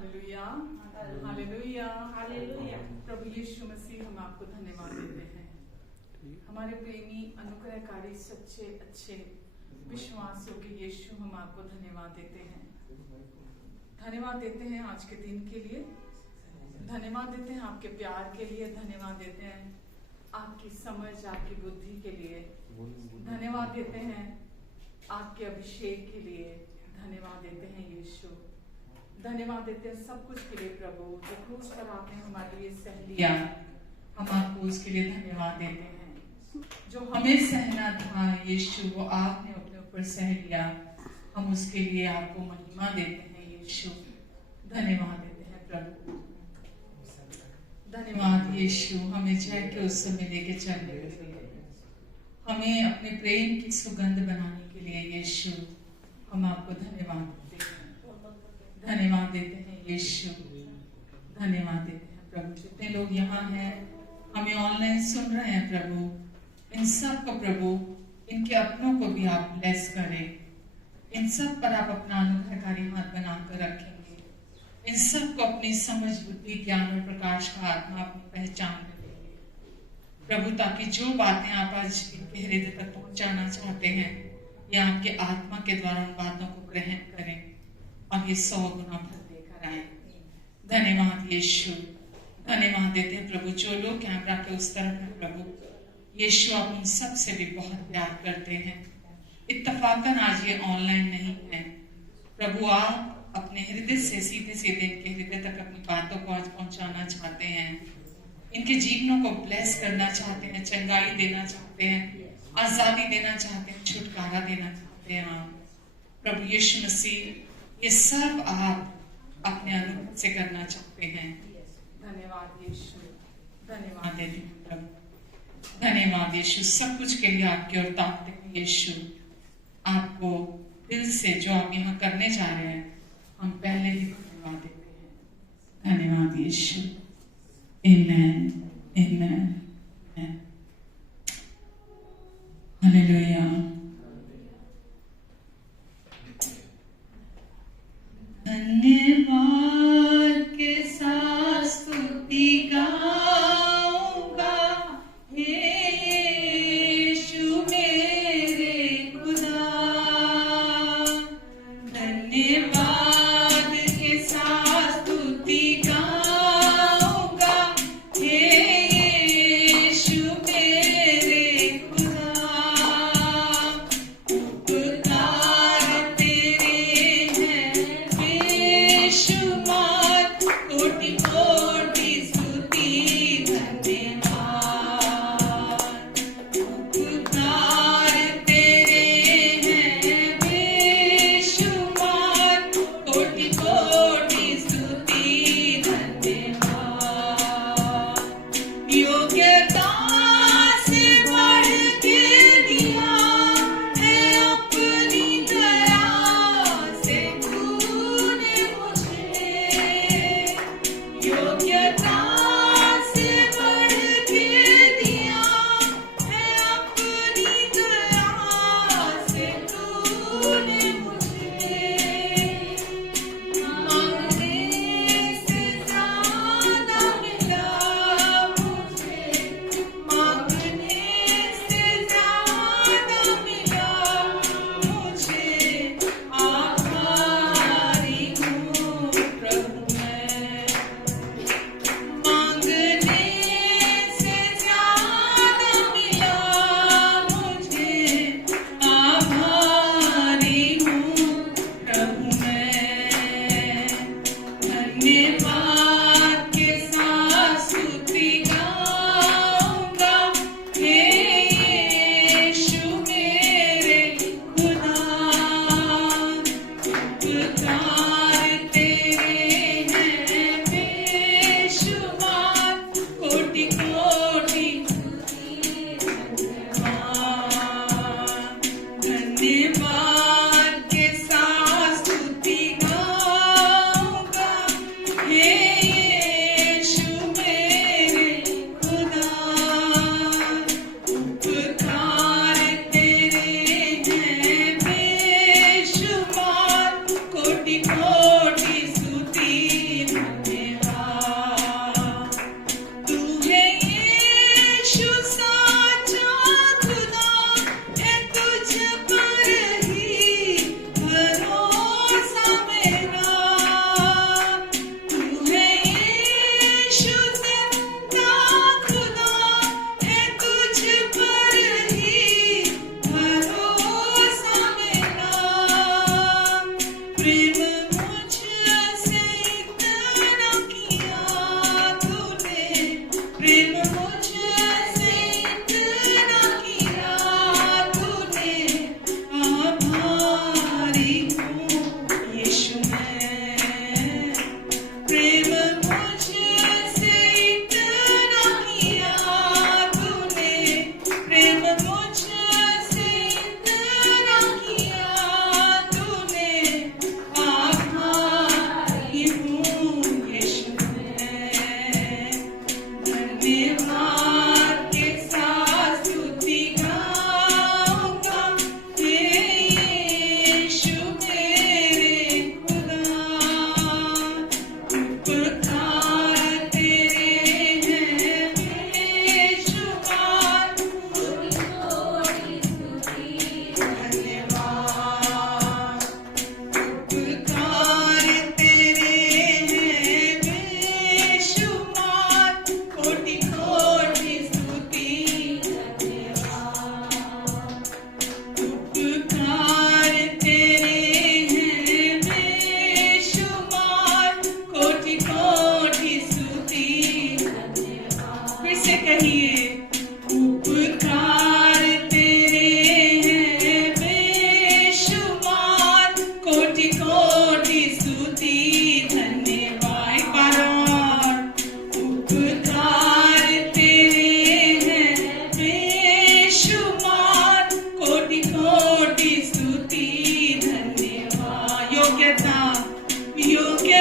Hallelujah, hallelujah, hallelujah. प्रभु यीशु मसीह, हम आपको धन्यवाद देते हैं। हमारे प्रेमी, अनुग्रहकारी, सच्चे, अच्छे, विश्वास योग्य यीशु, हम आपको धन्यवाद देते हैं। धन्यवाद देते हैं आज के दिन के लिए, धन्यवाद देते हैं आपके प्यार के लिए, धन्यवाद देते हैं आपकी समझ, आपकी बुद्धि के लिए, धन्यवाद देते हैं आपके अभिषेक के लिए, धन्यवाद देते हैं यीशु, धन्यवाद देते हैं सब कुछ के लिए। प्रभु, जो क्रूस पर आपने हमारे लिए सह लिया, हम आपको उसके लिए धन्यवाद देते हैं। जो हमें सहना था यीशु, वो आपने अपने ऊपर सह लिया, हम उसके लिए आपको महिमा देते हैं यीशु, धन्यवाद देते हैं प्रभु। धन्यवाद यीशु, हमें जय के उस समय लेके चलने के लिए, हमें अपने प्रेम की सुगंध बनाने के लिए यीशु, हम आपको धन्यवाद देते हैं, धन्यवाद देते हैं यीशु, धन्यवाद देते हैं प्रभु। जितने लोग यहाँ हैं, हमें ऑनलाइन सुन रहे हैं प्रभु, इन सब को प्रभु, इनके अपनों को भी आप ब्लेस करें, इन सब पर आप अपना अनुग्रहकारी हाथ बनाकर रखेंगे, इन सब को अपनी समझ, बुद्धि, ज्ञान और प्रकाश का आत्मा अपनी पहचान में देंगे प्रभु, ताकि जो बातें आप आज इनके हृदय तक पहुंचाना चाहते हैं, या आपके आत्मा के द्वारा उन बातों को ग्रहण करें और ये 100 गुना फल देकर आए। धन्यवाद यीशु, धन्यवाद देते हैं प्रभु। जो लोग कैमरा के उस तरफ हैं प्रभु, यीशु आप उन सब से भी बहुत प्यार करते हैं। इत्तफाकन आज ये ऑनलाइन नहीं है प्रभु, आप अपने हृदय से सीधे सीधे इनके हृदय तक अपनी बातों को आज पहुंचाना चाहते हैं, इनके जीवनों को ब्लेस करना चाहते हैं, चंगाई देना चाहते हैं, आजादी देना चाहते हैं, छुटकारा देना चाहते हैं आप प्रभु यीशु मसीह। ये सब आप अपने अनुभव से करना चाहते हैं। धन्यवाद यीशु, धन्यवाद देते हैं प्रभु, धन्यवाद यीशु, सब कुछ के लिए आपकी ओर ताकते हैं यीशु। आपको दिल से जो आप यहाँ करने जा रहे हैं, हम पहले ही धन्यवाद देते हैं। धन्यवाद यीशु, आमेन, आमेन, हालेलुया। धन्यवाद के साथ स्तुति गाऊंगा, यीशु मेरे खुदा। धन्यवाद के साथ स्तुति गाऊंगा, यीशु मेरे खुदा। उपकार तेरे हैं यीशु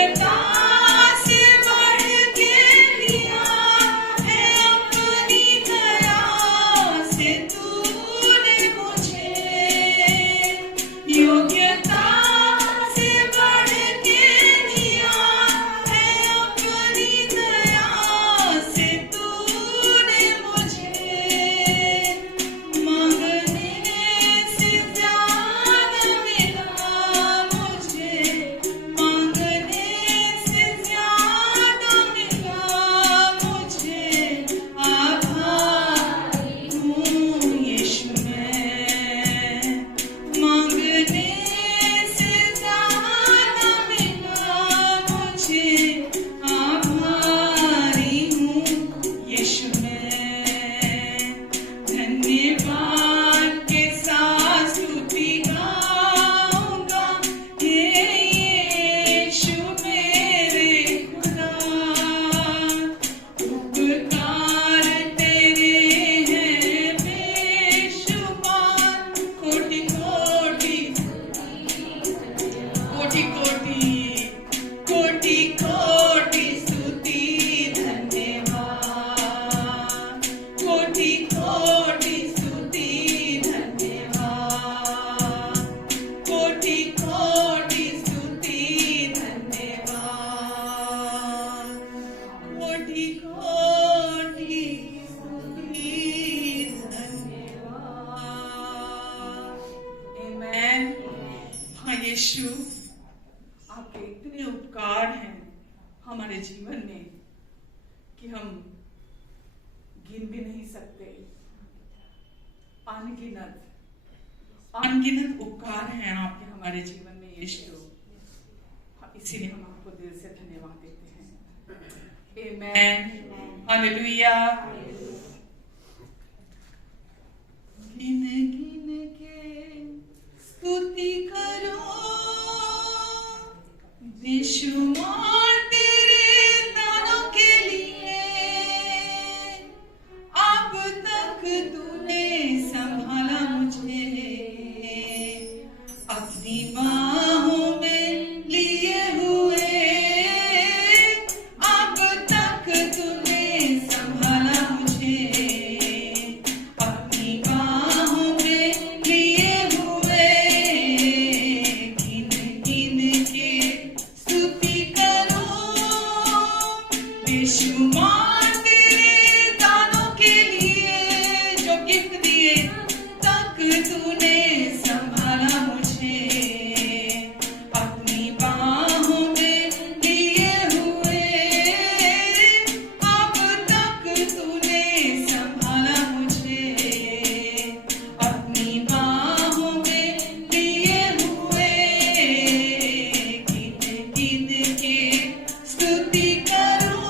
योग्यता से बढ़ के लिया है अपनी दया से तूने मुझे, योग्यता से बढ़ के लिया है अपनी दया से तूने मुझे, मांगने से ज्यादा मिला मुझे, मांगने से ज्यादा मिला मुझे, आभारी हूँ यीशु मैं, मांगने से ज्यादा मिला मुझे, आभारी हूँ यीशु मैं, धन्यवाद के साथ स्तुति गाऊंगा हे यीशु मेरे खुदा, उपकार तेरे हैं बेशुमार, कोटि कोटि कोटि कोटि कोटि स्तुति धन्यवाद, कोटि कोटि स्तुति धन्यवाद, कोटि कोटि स्तुति धन्यवाद, कोटि कोटि स्तुति धन्यवाद। आमेन। हाँ यीशु, आपके इतने उपकार हैं हमारे जीवन में कि हम गिन भी नहीं सकते। अनगिनत उपकार हैं आपके हमारे जीवन में यीशु, इसीलिए हम आपको दिल से धन्यवाद देते हैं। आमेन, हालेलुया। गिन गिन के स्तुति करो बेशुमार तेरे दानों के लिए, अब तक तूने संभाला मुझे, अपनी बाहों में लिए हुए, अब तक तूने संभाला मुझे, अपनी बाहों में लिए हुए, गिन गिन के स्तुति करो बेशुमार तेरे दानों के लिए, जो गिफ्ट दिए तक तूने संभाला मुझे, अपनी बाहों में लिए हुए, अब तक तूने संभाला मुझे, अपनी बाहों में लिए हुए, गिन गिन के स्तुति करो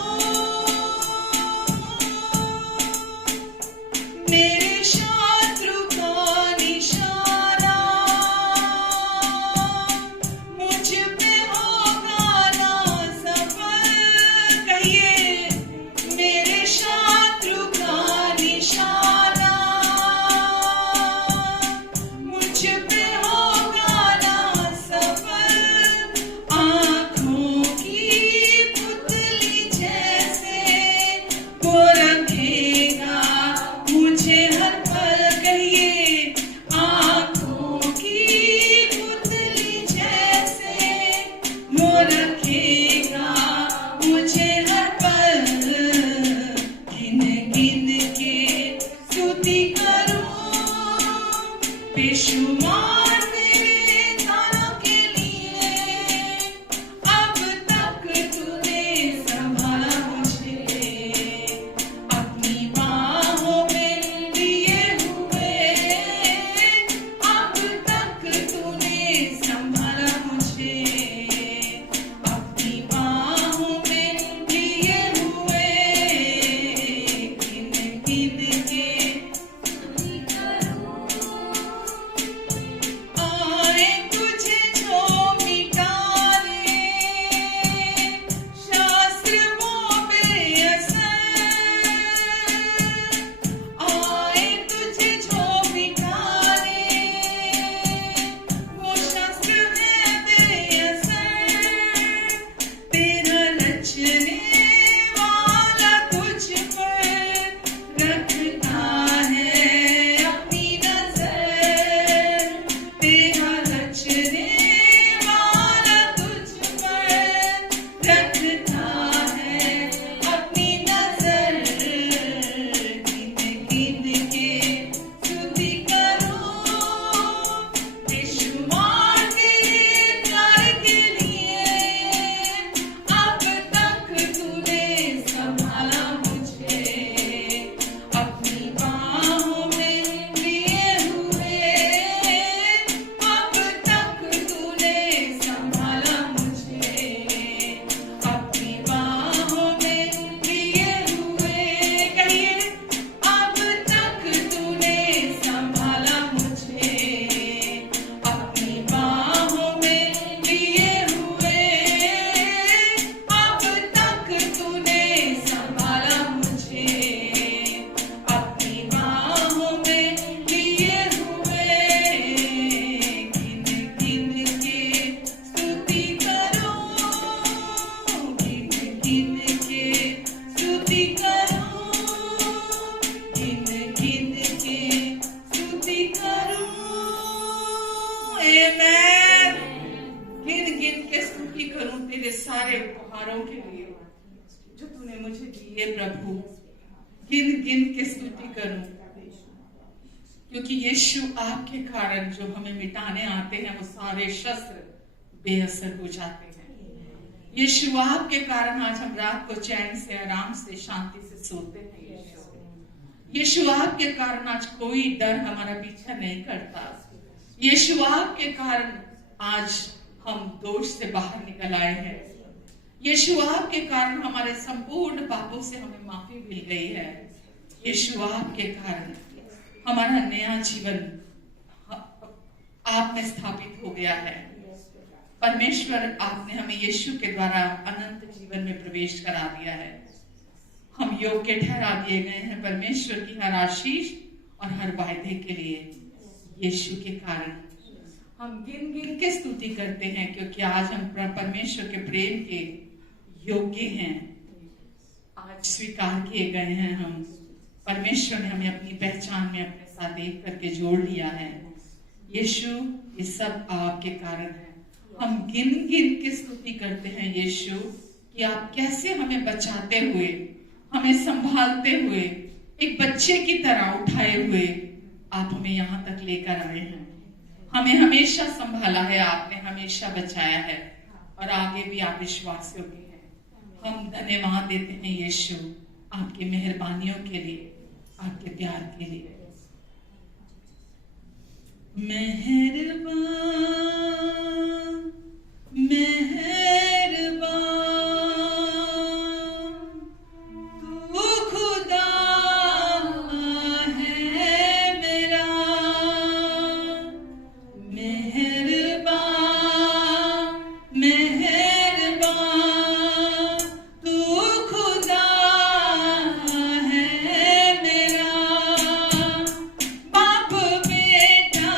उपहारों के लिए जो तूने मुझे दिए प्रभु, गिन गिन के स्तुति करूं, क्योंकि यीशु आपके कारण जो हमें मिटाने आते हैं वो सारे शस्त्र बेअसर हो जाते हैं। यीशु आपके कारण आज हम रात को चैन से, आराम से, शांति से सोते हैं। यीशु आपके कारण आज कोई डर हमारा पीछा नहीं करता। यीशु आपके कारण आज हम दोष से बाहर निकल आए हैं। यीशु आपके कारण हमारे संपूर्ण पापों से हमें माफी मिल गई है। यीशु आपके कारण हमारा नया जीवन आप में स्थापित हो गया है। परमेश्वर आपने हमें यीशु के द्वारा अनंत जीवन में प्रवेश करा दिया है। हम योग्य ठहरा दिए गए हैं परमेश्वर की हर आशीष और हर वायदे के लिए। यीशु के कारण हम गिन गिन के स्तुति करते हैं, क्योंकि आज हम परमेश्वर के प्रेम के योग्य हैं। आज स्वीकार किए गए हैं हम। परमेश्वर ने हमें अपनी पहचान में अपने साथ एक करके जोड़ लिया है। यीशु, ये सब आपके कारण है। हम गिन गिन के स्तुति करते हैं यीशु कि आप कैसे हमें बचाते हुए, हमें संभालते हुए, एक बच्चे की तरह उठाए हुए आप हमें यहाँ तक लेकर आए हैं। हमें हमेशा संभाला है आपने, हमेशा बचाया है और आगे भी आप विश्वास योग्य हैं। हम धन्यवाद देते हैं यीशु आपकी मेहरबानियों के लिए, आपके प्यार के लिए। मेहरबान मेहरबान तू खुदा है मेरा, मेहरबान मेहरबान तू खुदा है मेरा। बाप बेटा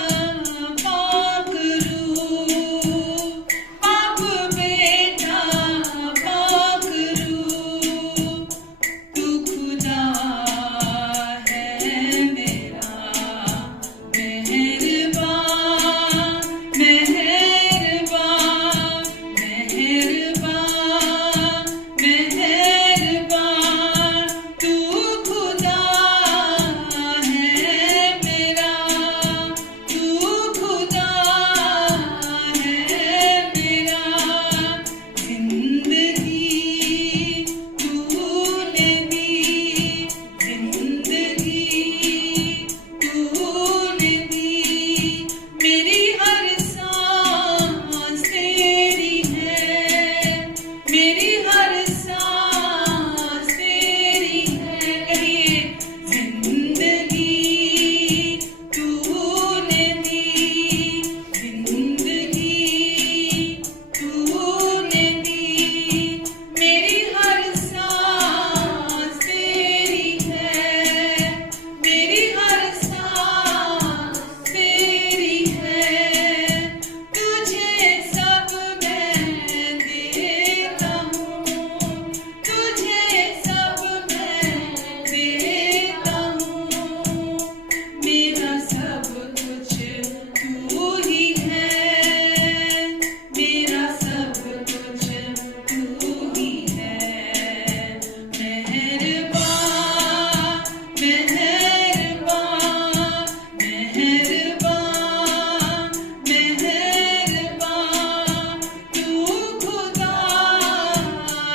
पाकरू, बाप बेटा पाकरू तू खुदा है मेरा। मेहरबान मेहरबान मेहरबान मेहरबान तू खुदा है मेरा, तू खुदा है मेरा। जिंदगी तूने दी, जिंदगी तूने दी, मेरी हर सांस तेरी है, मेरी हर सांस तेरी है। कहिए, जिंदगी तूने दी, जिंदगी तूने दी, मेरी हर सांस तेरी है, मेरी हर सांस तेरी है। तुझे सब मैं देता हूँ, तुझे सब मैं देता हूँ, मेरा सब कुछ तू ही है, मेरा सब कुछ तू ही है। मेहरबान मेहरबान मेहरबान मेहरबान तू खुदा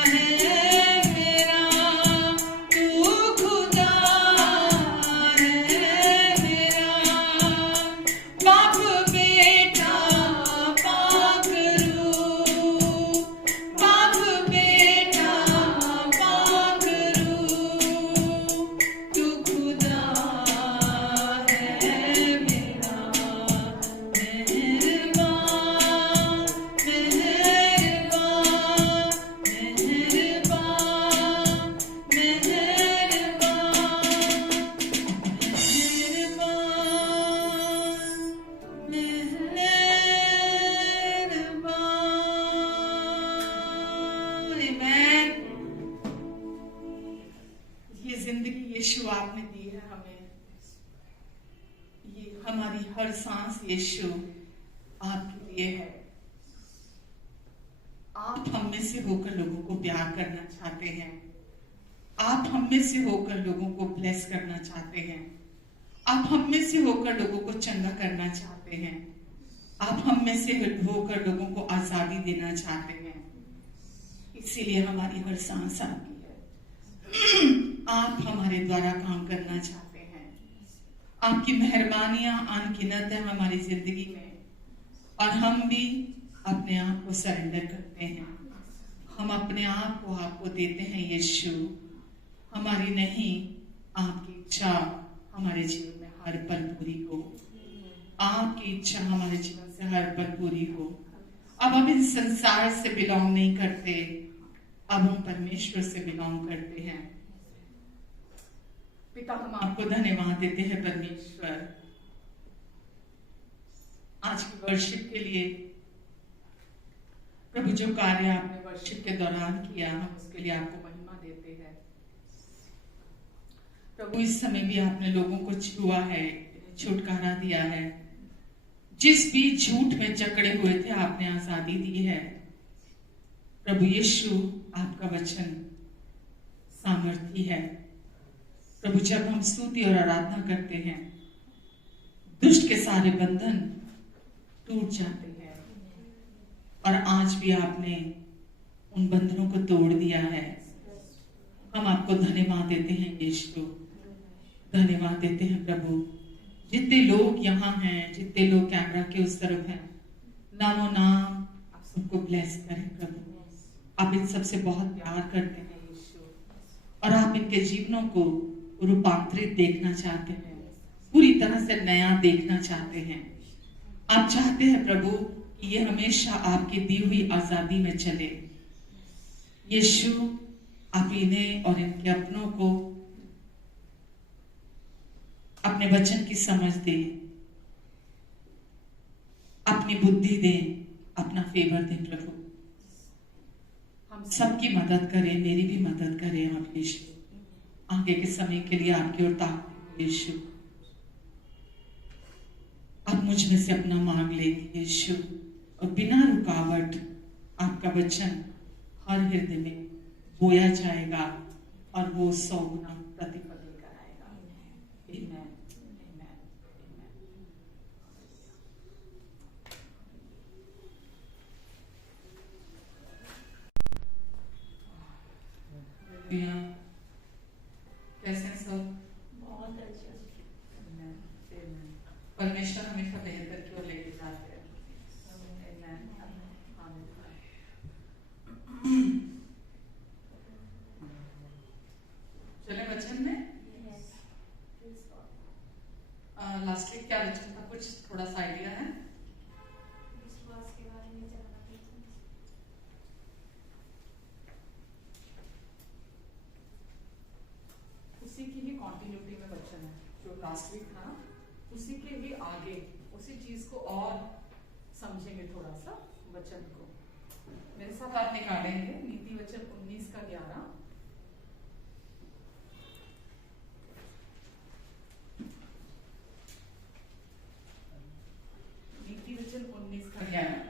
है मेरा, तू खुदा है मेरा। बाप बेटा पाकरू, बाप बेटा पाकरू तू खुदा है मेरा। मेहरबान मेहरबान मेहरबान मेहरबान मेहरबान। ये जिंदगी यीशु आपने दी है हमें, ये हमारी हर सांस यीशु आपके लिए है। आप हम में से से होकर लोगों को प्यार करना चाहते हैं। आप हम में से होकर लोगों को ब्लेस करना चाहते हैं। आप हम में से होकर लोगों को चंगा करना चाहते हैं। आप हम में से होकर लोगों को आजादी देना चाहते हैं। इसीलिए हमारी हर सांस आपकी है। आप हमारे द्वारा काम करना चाहते हैं। आपकी मेहरबानियां अनगिनत है हमारी जिंदगी में, और हम भी अपने आप को सरेंडर करते हैं। हम अपने आप को आपको देते हैं यीशु। हमारी नहीं, आपकी इच्छा हमारे जीवन में हर पल पूरी हो। आपकी इच्छा हमारे जीवन से हर पल पूरी हो। अब हम इस संसार से बिलोंग नहीं करते, अब हम परमेश्वर से बिलोंग करते हैं। पिता, हम आपको धन्यवाद देते हैं परमेश्वर, आज की वर्शिप के लिए। प्रभु, जो कार्य आपने वर्शिप के दौरान किया, हम उसके लिए आपको महिमा देते हैं। प्रभु, इस समय भी आपने लोगों को छुआ है, छुटकारा दिया है। जिस भी झूठ में जकड़े हुए थे, आपने आजादी दी है। प्रभु यीशु, आपका वचन सामर्थी है। प्रभु, जब हम स्तुति और आराधना करते हैं, दुष्ट के सारे बंधन टूट जाते हैं। और आज भी आपने उन बंधनों को तोड़ दिया है। हम आपको धन्यवाद देते हैं यीशु, धन्यवाद देते हैं प्रभु। जितने लोग यहाँ हैं, जितने लोग कैमरा के उस तरफ हैं, नामो नाम आप सबको ब्लेस करें प्रभु। आप इन सबसे बहुत प्यार करते हैं यीशु, और आप इनके जीवनों को रूपांतरित देखना चाहते हैं, पूरी तरह से नया देखना चाहते हैं। आप चाहते हैं प्रभु कि ये हमेशा आपकी दी हुई आजादी में चले। यीशु, आप इन्हें और इनके अपनों को अपने वचन की समझ दें, अपनी बुद्धि दें, अपना फेवर दें प्रभु। हम सबकी मदद करें, मेरी भी मदद करें आप यीशु। आगे के समय के लिए आपकी ओर ताकते यीशु। आप मुझ में से अपना मांग लेंगे यीशु, और बिना रुकावट आपका वचन हर हृदय में बोया जाएगा, और वो 100 गुना प्रतिफल लेकर आएगा। आमीन, आमीन, आमीन। कैसे सब? बहुत अच्छा। परमेश्वर हमेशा बेहतर की ओर लेके जाते हैं। चले वचन में। लास्ट वीक क्या वचन था, कुछ थोड़ा सा आइडिया है? विश्वास के बारे में जानना। उसी की ही कॉन्टिन्यूटी में वचन है जो लास्ट वीक था, उसी के ही आगे उसी चीज को और समझेंगे थोड़ा सा वचन को। मेरे साथ आप निकालेंगे नीति वचन 19 का 11। नीति वचन 19 का 11।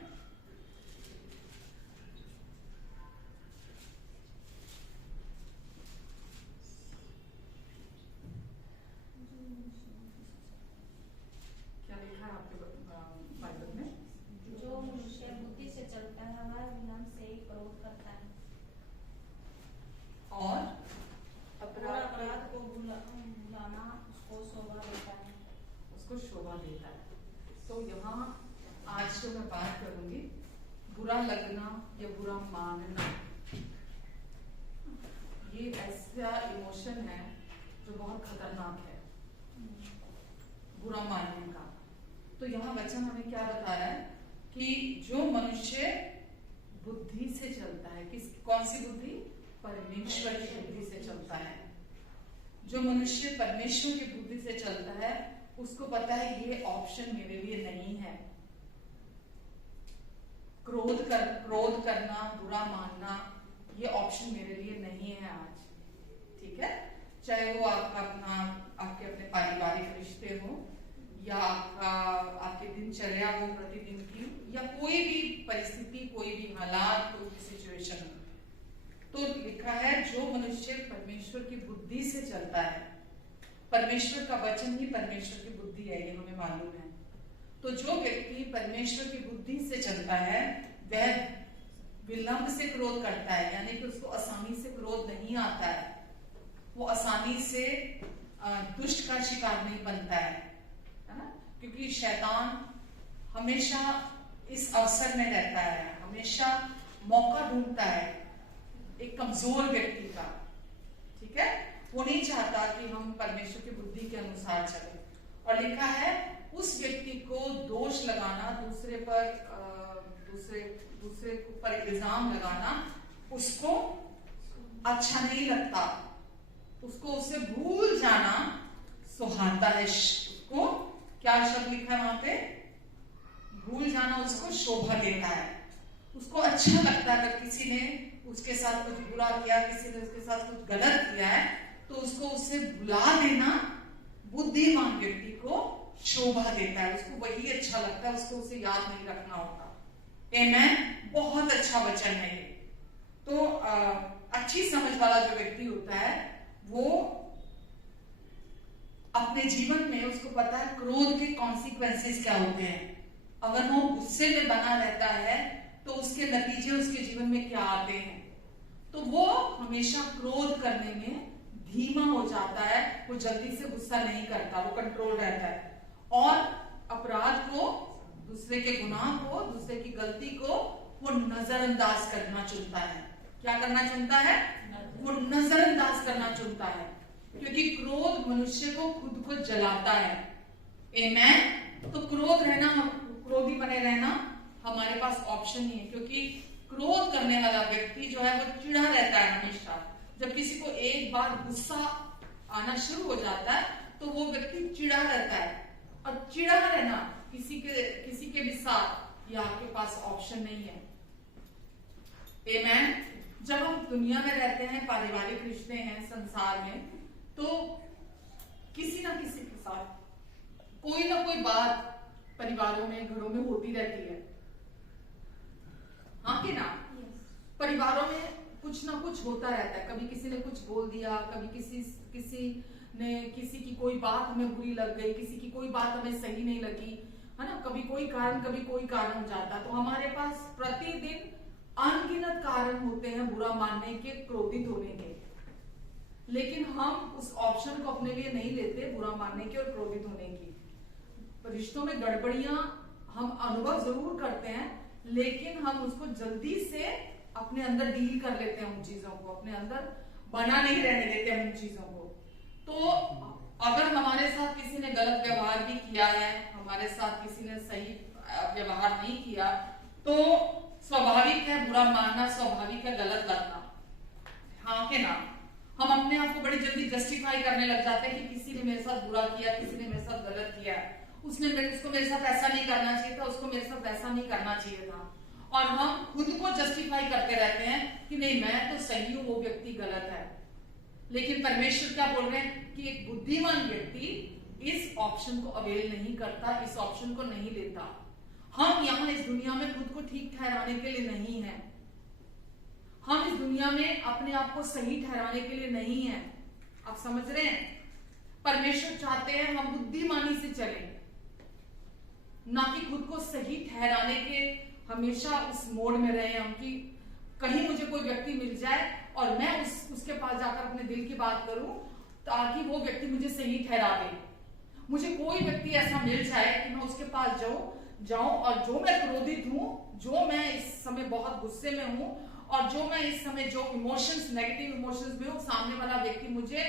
शोभा देता है। तो यहाँ आज जो मैं बात करूंगी, बुरा लगना या बुरा मानना, ये ऐसा इमोशन है जो बहुत खतरनाक है, बुरा मानने का। तो यहाँ वचन हमें क्या बता रहा है कि जो मनुष्य बुद्धि से चलता है, कौन सी बुद्धि? परमेश्वर की बुद्धि से चलता है। जो मनुष्य परमेश्वर की बुद्धि से चलता है, उसको पता है ये ऑप्शन मेरे लिए नहीं है। क्रोध करना, बुरा मानना, ये ऑप्शन मेरे लिए नहीं है आज। ठीक है, चाहे वो आपके अपने पारिवारिक रिश्ते हो, या आपके दिनचर्या हो प्रतिदिन की, या कोई भी परिस्थिति, कोई भी हालात, कोई भी सिचुएशन हो, तो लिखा है जो मनुष्य परमेश्वर की बुद्धि से चलता है, परमेश्वर का वचन ही परमेश्वर की बुद्धि है, ये हमें मालूम है। तो जो व्यक्ति परमेश्वर की बुद्धि से चलता है वह विलंब से क्रोध करता है, यानी कि उसको आसानी से क्रोध नहीं आता है, वो आसानी से दुष्ट का शिकार नहीं बनता है ना, क्योंकि शैतान हमेशा इस अवसर में रहता है, हमेशा मौका ढूंढता है एक कमजोर व्यक्ति का, ठीक है। वो नहीं चाहता कि हम परमेश्वर की बुद्धि के अनुसार चलें। और लिखा है उस व्यक्ति को दोष लगाना, दूसरे पर इल्जाम लगाना उसको अच्छा नहीं लगता, उसको उसे भूल जाना सुहाता है। उसको क्या शब्द लिखा है वहां पे? भूल जाना उसको शोभा देता है, उसको अच्छा लगता है। अगर किसी ने उसके साथ कुछ बुरा किया, किसी ने उसके साथ कुछ गलत किया है, तो उसको उससे भुला देना बुद्धिमान व्यक्ति को शोभा देता है, उसको वही अच्छा लगता है, उसको उसे याद नहीं रखना होता। आमेन। बहुत अच्छा वचन है ये। तो अच्छी समझ वाला जो व्यक्ति होता है वो अपने जीवन में उसको पता है क्रोध के कॉन्सिक्वेंसेस क्या होते हैं। अगर वो गुस्से में बना रहता है तो उसके नतीजे उसके जीवन में क्या आते हैं, तो वो हमेशा क्रोध करने में धीमा हो जाता है, वो जल्दी से गुस्सा नहीं करता, वो कंट्रोल रहता है और अपराध को, दूसरे के गुनाह को, दूसरे की गलती को वो नजरअंदाज करना चुनता है। क्या करना चुनता है? वो नजरअंदाज करना चुनता है, क्योंकि क्रोध मनुष्य को खुद को जलाता है। आमेन। तो क्रोधी बने रहना हमारे पास ऑप्शन नहीं है, क्योंकि क्रोध करने वाला व्यक्ति जो है वो चिढ़ा रहता है हमेशा। जब किसी को एक बार गुस्सा आना शुरू हो जाता है तो वो व्यक्ति चिढ़ा रहता है, और चिढ़ा रहना किसी के भी साथ ये आपके पास ऑप्शन नहीं है। आमेन। जब हम दुनिया में रहते हैं, पारिवारिक रिश्ते हैं संसार में, तो किसी ना किसी के साथ कोई ना कोई बात परिवारों में, घरों में होती रहती है, हाँ कि ना? परिवारों में कुछ ना कुछ होता रहता है। कभी किसी ने कुछ बोल दिया, कभी किसी की कोई बात हमें बुरी लग गई, किसी की कोई बात हमें सही नहीं लगी, है ना? कभी कोई कारण हो जाता। तो हमारे पास प्रतिदिन अनगिनत कारण होते हैं बुरा मानने के, क्रोधित होने के, लेकिन हम उस ऑप्शन को अपने लिए नहीं लेते, बुरा मानने के और क्रोधित होने की। रिश्तों में गड़बड़ियां हम अनुभव जरूर करते हैं, लेकिन हम उसको जल्दी से अपने अंदर डील कर लेते हैं, उन चीजों को अपने अंदर बना नहीं रहने देते हम उन चीजों को। तो अगर हमारे साथ किसी ने गलत व्यवहार भी किया है, हमारे साथ किसी ने सही व्यवहार नहीं किया, तो स्वाभाविक है बुरा मानना, स्वाभाविक है गलत लगना, हाँ के ना? हम अपने आप को बड़ी जल्दी जस्टिफाई करने लग जाते हैं कि किसी ने मेरे साथ बुरा किया, किसी ने मेरे साथ गलत किया, उसको मेरे साथ ऐसा नहीं करना चाहिए था, उसको मेरे साथ ऐसा नहीं करना चाहिए था, और हम खुद को जस्टिफाई करते रहते हैं कि नहीं मैं तो सही हूं, वो व्यक्ति गलत है। लेकिन परमेश्वर क्या बोल रहे हैं कि एक बुद्धिमान व्यक्ति इस ऑप्शन को अवेल नहीं करता, इस ऑप्शन को नहीं लेता। हम यहाँ इस दुनिया में खुद को ठीक ठहराने के लिए नहीं है, हम इस दुनिया में अपने आप को सही ठहराने के लिए नहीं है। आप समझ रहे हैं? परमेश्वर चाहते हैं हम बुद्धिमानी से चलें, ना कि खुद को सही ठहराने के हमेशा उस मोड में रहे हम कि कहीं मुझे कोई व्यक्ति मिल जाए और मैं उसके पास जाकर अपने दिल की बात करूं ताकि वो व्यक्ति मुझे सही ठहरा दे। मुझे कोई व्यक्ति ऐसा मिल जाए कि मैं उसके पास जाऊं और जो मैं क्रोधित हूं, जो मैं इस समय बहुत गुस्से में हूं, और जो मैं इस समय जो इमोशंस, नेगेटिव इमोशंस में हूं, सामने वाला व्यक्ति मुझे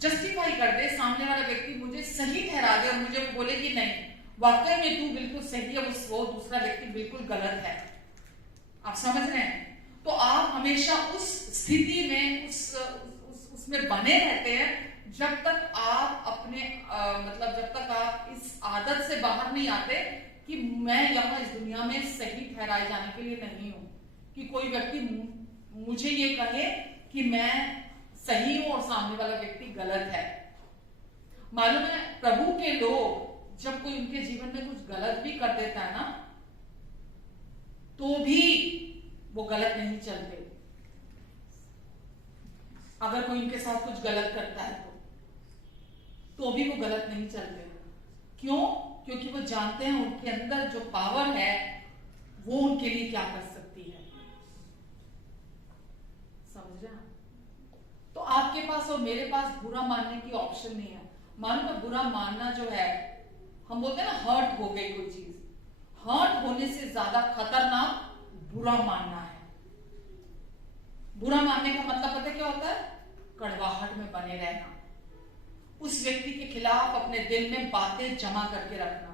जस्टिफाई कर दे, सामने वाला व्यक्ति मुझे सही ठहरा दे और मुझे बोले कि नहीं वाकई में तू बिल्कुल सही है, वो दूसरा व्यक्ति बिल्कुल गलत है। आप समझ रहे हैं? तो आप हमेशा उस स्थिति में उसमें बने रहते हैं जब तक आप अपने जब तक आप इस आदत से बाहर नहीं आते कि मैं यहाँ इस दुनिया में सही ठहराए जाने के लिए नहीं हूं, कि कोई व्यक्ति मुझे ये कहे कि मैं सही हूं और सामने वाला व्यक्ति गलत है। मालूम है प्रभु के लोग जब कोई उनके जीवन में कुछ गलत भी कर देता है ना, तो भी वो गलत नहीं चलते। अगर कोई उनके साथ कुछ गलत करता है तो भी वो गलत नहीं चलते। क्यों? क्योंकि वो जानते हैं उनके अंदर जो पावर है वो उनके लिए क्या कर सकती है। समझ रहे हैं? तो आपके पास और मेरे पास बुरा मानने की ऑप्शन नहीं है। मानो तो बुरा मानना जो है, हम बोलते हैं ना हर्ट हो गई कोई चीज, हर्ट होने से ज्यादा खतरनाक बुरा मानना है। बुरा मानने का मतलब पता है क्या होता है? कड़वाहट में बने रहना, उस व्यक्ति के खिलाफ अपने दिल में बातें जमा करके रखना,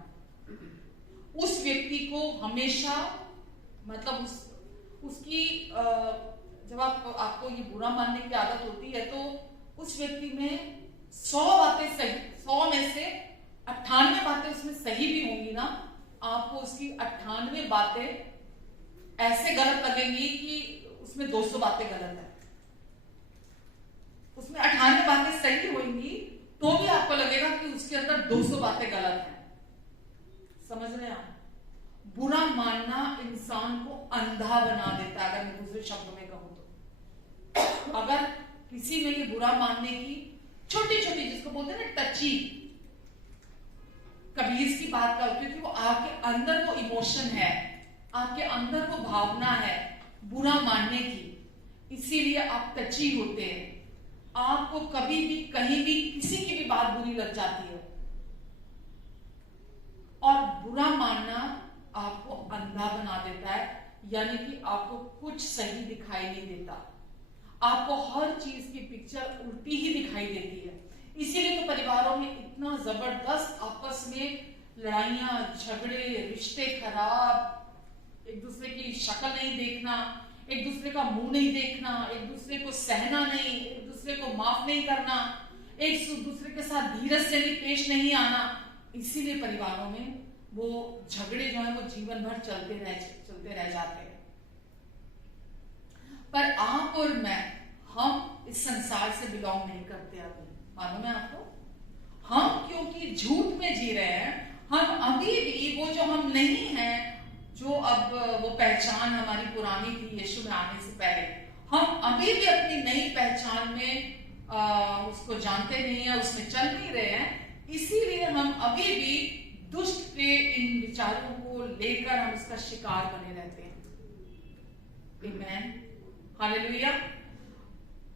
उस व्यक्ति को हमेशा मतलब उसकी जब आपको ये बुरा मानने की आदत होती है तो उस व्यक्ति में 100 बातें सही, 100 में से 98 बातें उसमें सही भी होंगी ना, आपको उसकी 98 बातें ऐसे गलत लगेंगी कि उसमें 200 बातें गलत है। उसमें 98 बातें सही होंगी तो भी आपको लगेगा कि उसके अंदर 200 बातें गलत हैं। समझ रहे हैं आप? बुरा मानना इंसान को अंधा बना देता है। अगर मैं दूसरे शब्दों में कहूं तो अगर किसी में ये बुरा मानने की छोटी छोटी, जिसको बोलते हैं ना टची, कभी इसकी बात करो, क्योंकि वो आपके अंदर वो इमोशन है, आपके अंदर वो भावना है बुरा मानने की, इसीलिए आप टची होते हैं। आपको कभी भी कहीं भी किसी की भी बात बुरी लग जाती है। और बुरा मानना आपको अंधा बना देता है, यानी कि आपको कुछ सही दिखाई नहीं देता, आपको हर चीज की पिक्चर उल्टी ही दिखाई देती है। इसीलिए तो परिवारों में इतना जबरदस्त आपस में लड़ाइयां, झगड़े, रिश्ते खराब, एक दूसरे की शक्ल नहीं देखना, एक दूसरे का मुंह नहीं देखना, एक दूसरे को सहना नहीं, एक दूसरे को माफ नहीं करना, एक दूसरे के साथ धीरज से भी पेश नहीं आना। इसीलिए परिवारों में वो झगड़े जो है वो जीवन भर चलते रह जाते हैं। पर आप और मैं, हम इस संसार से बिलोंग नहीं करते। अभी मालूम है आपको? हम क्योंकि झूठ में जी रहे हैं, हम अभी भी वो जो हम नहीं हैं, जो अब वो पहचान हमारी पुरानी थी यीशु में आने से पहले, हम अभी भी अपनी नई पहचान में उसको जानते नहीं है, उसमें चल नहीं रहे हैं। इसीलिए हम अभी भी दुष्ट के इन विचारों को लेकर हम उसका शिकार बने रहते हैं। आमीन, हालेलुया।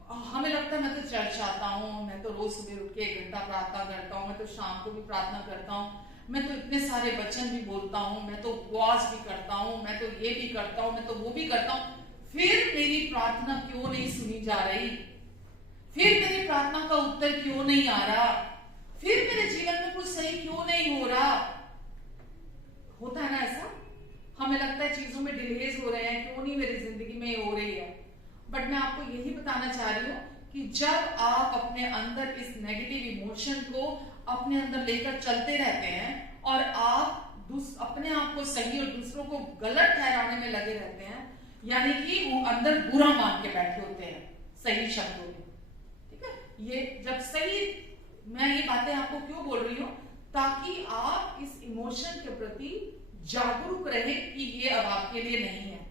हमें लगता है मैं तो चर्च आता हूँ, मैं तो रोज सुबह उठ के 1 घंटा प्रार्थना करता हूँ, मैं तो शाम को भी प्रार्थना करता हूँ, मैं तो इतने सारे वचन भी बोलता हूँ, मैं तो उपवास भी करता हूँ, मैं तो ये भी करता हूँ, मैं तो वो भी करता हूँ, फिर मेरी प्रार्थना क्यों नहीं सुनी जा रही? फिर मेरी प्रार्थना का उत्तर क्यों नहीं आ रहा? फिर मेरे जीवन में कुछ सही क्यों नहीं हो रहा? होता है ना ऐसा? हमें लगता है चीजों में डिलेज हो रहे हैं, क्यों नहीं मेरी जिंदगी में हो रही है। बट मैं आपको यही बताना चाह रही हूँ कि जब आप अपने अंदर इस नेगेटिव इमोशन को अपने अंदर लेकर चलते रहते हैं और आप अपने आप को सही और दूसरों को गलत ठहराने में लगे रहते हैं, यानी कि वो अंदर बुरा मान के बैठे होते हैं, सही शब्दों में। ठीक है? ये जब सही, मैं ये बातें आपको क्यों बोल रही हूँ? ताकि आप इस इमोशन के प्रति जागरूक रहे कि ये अब आपके लिए नहीं है,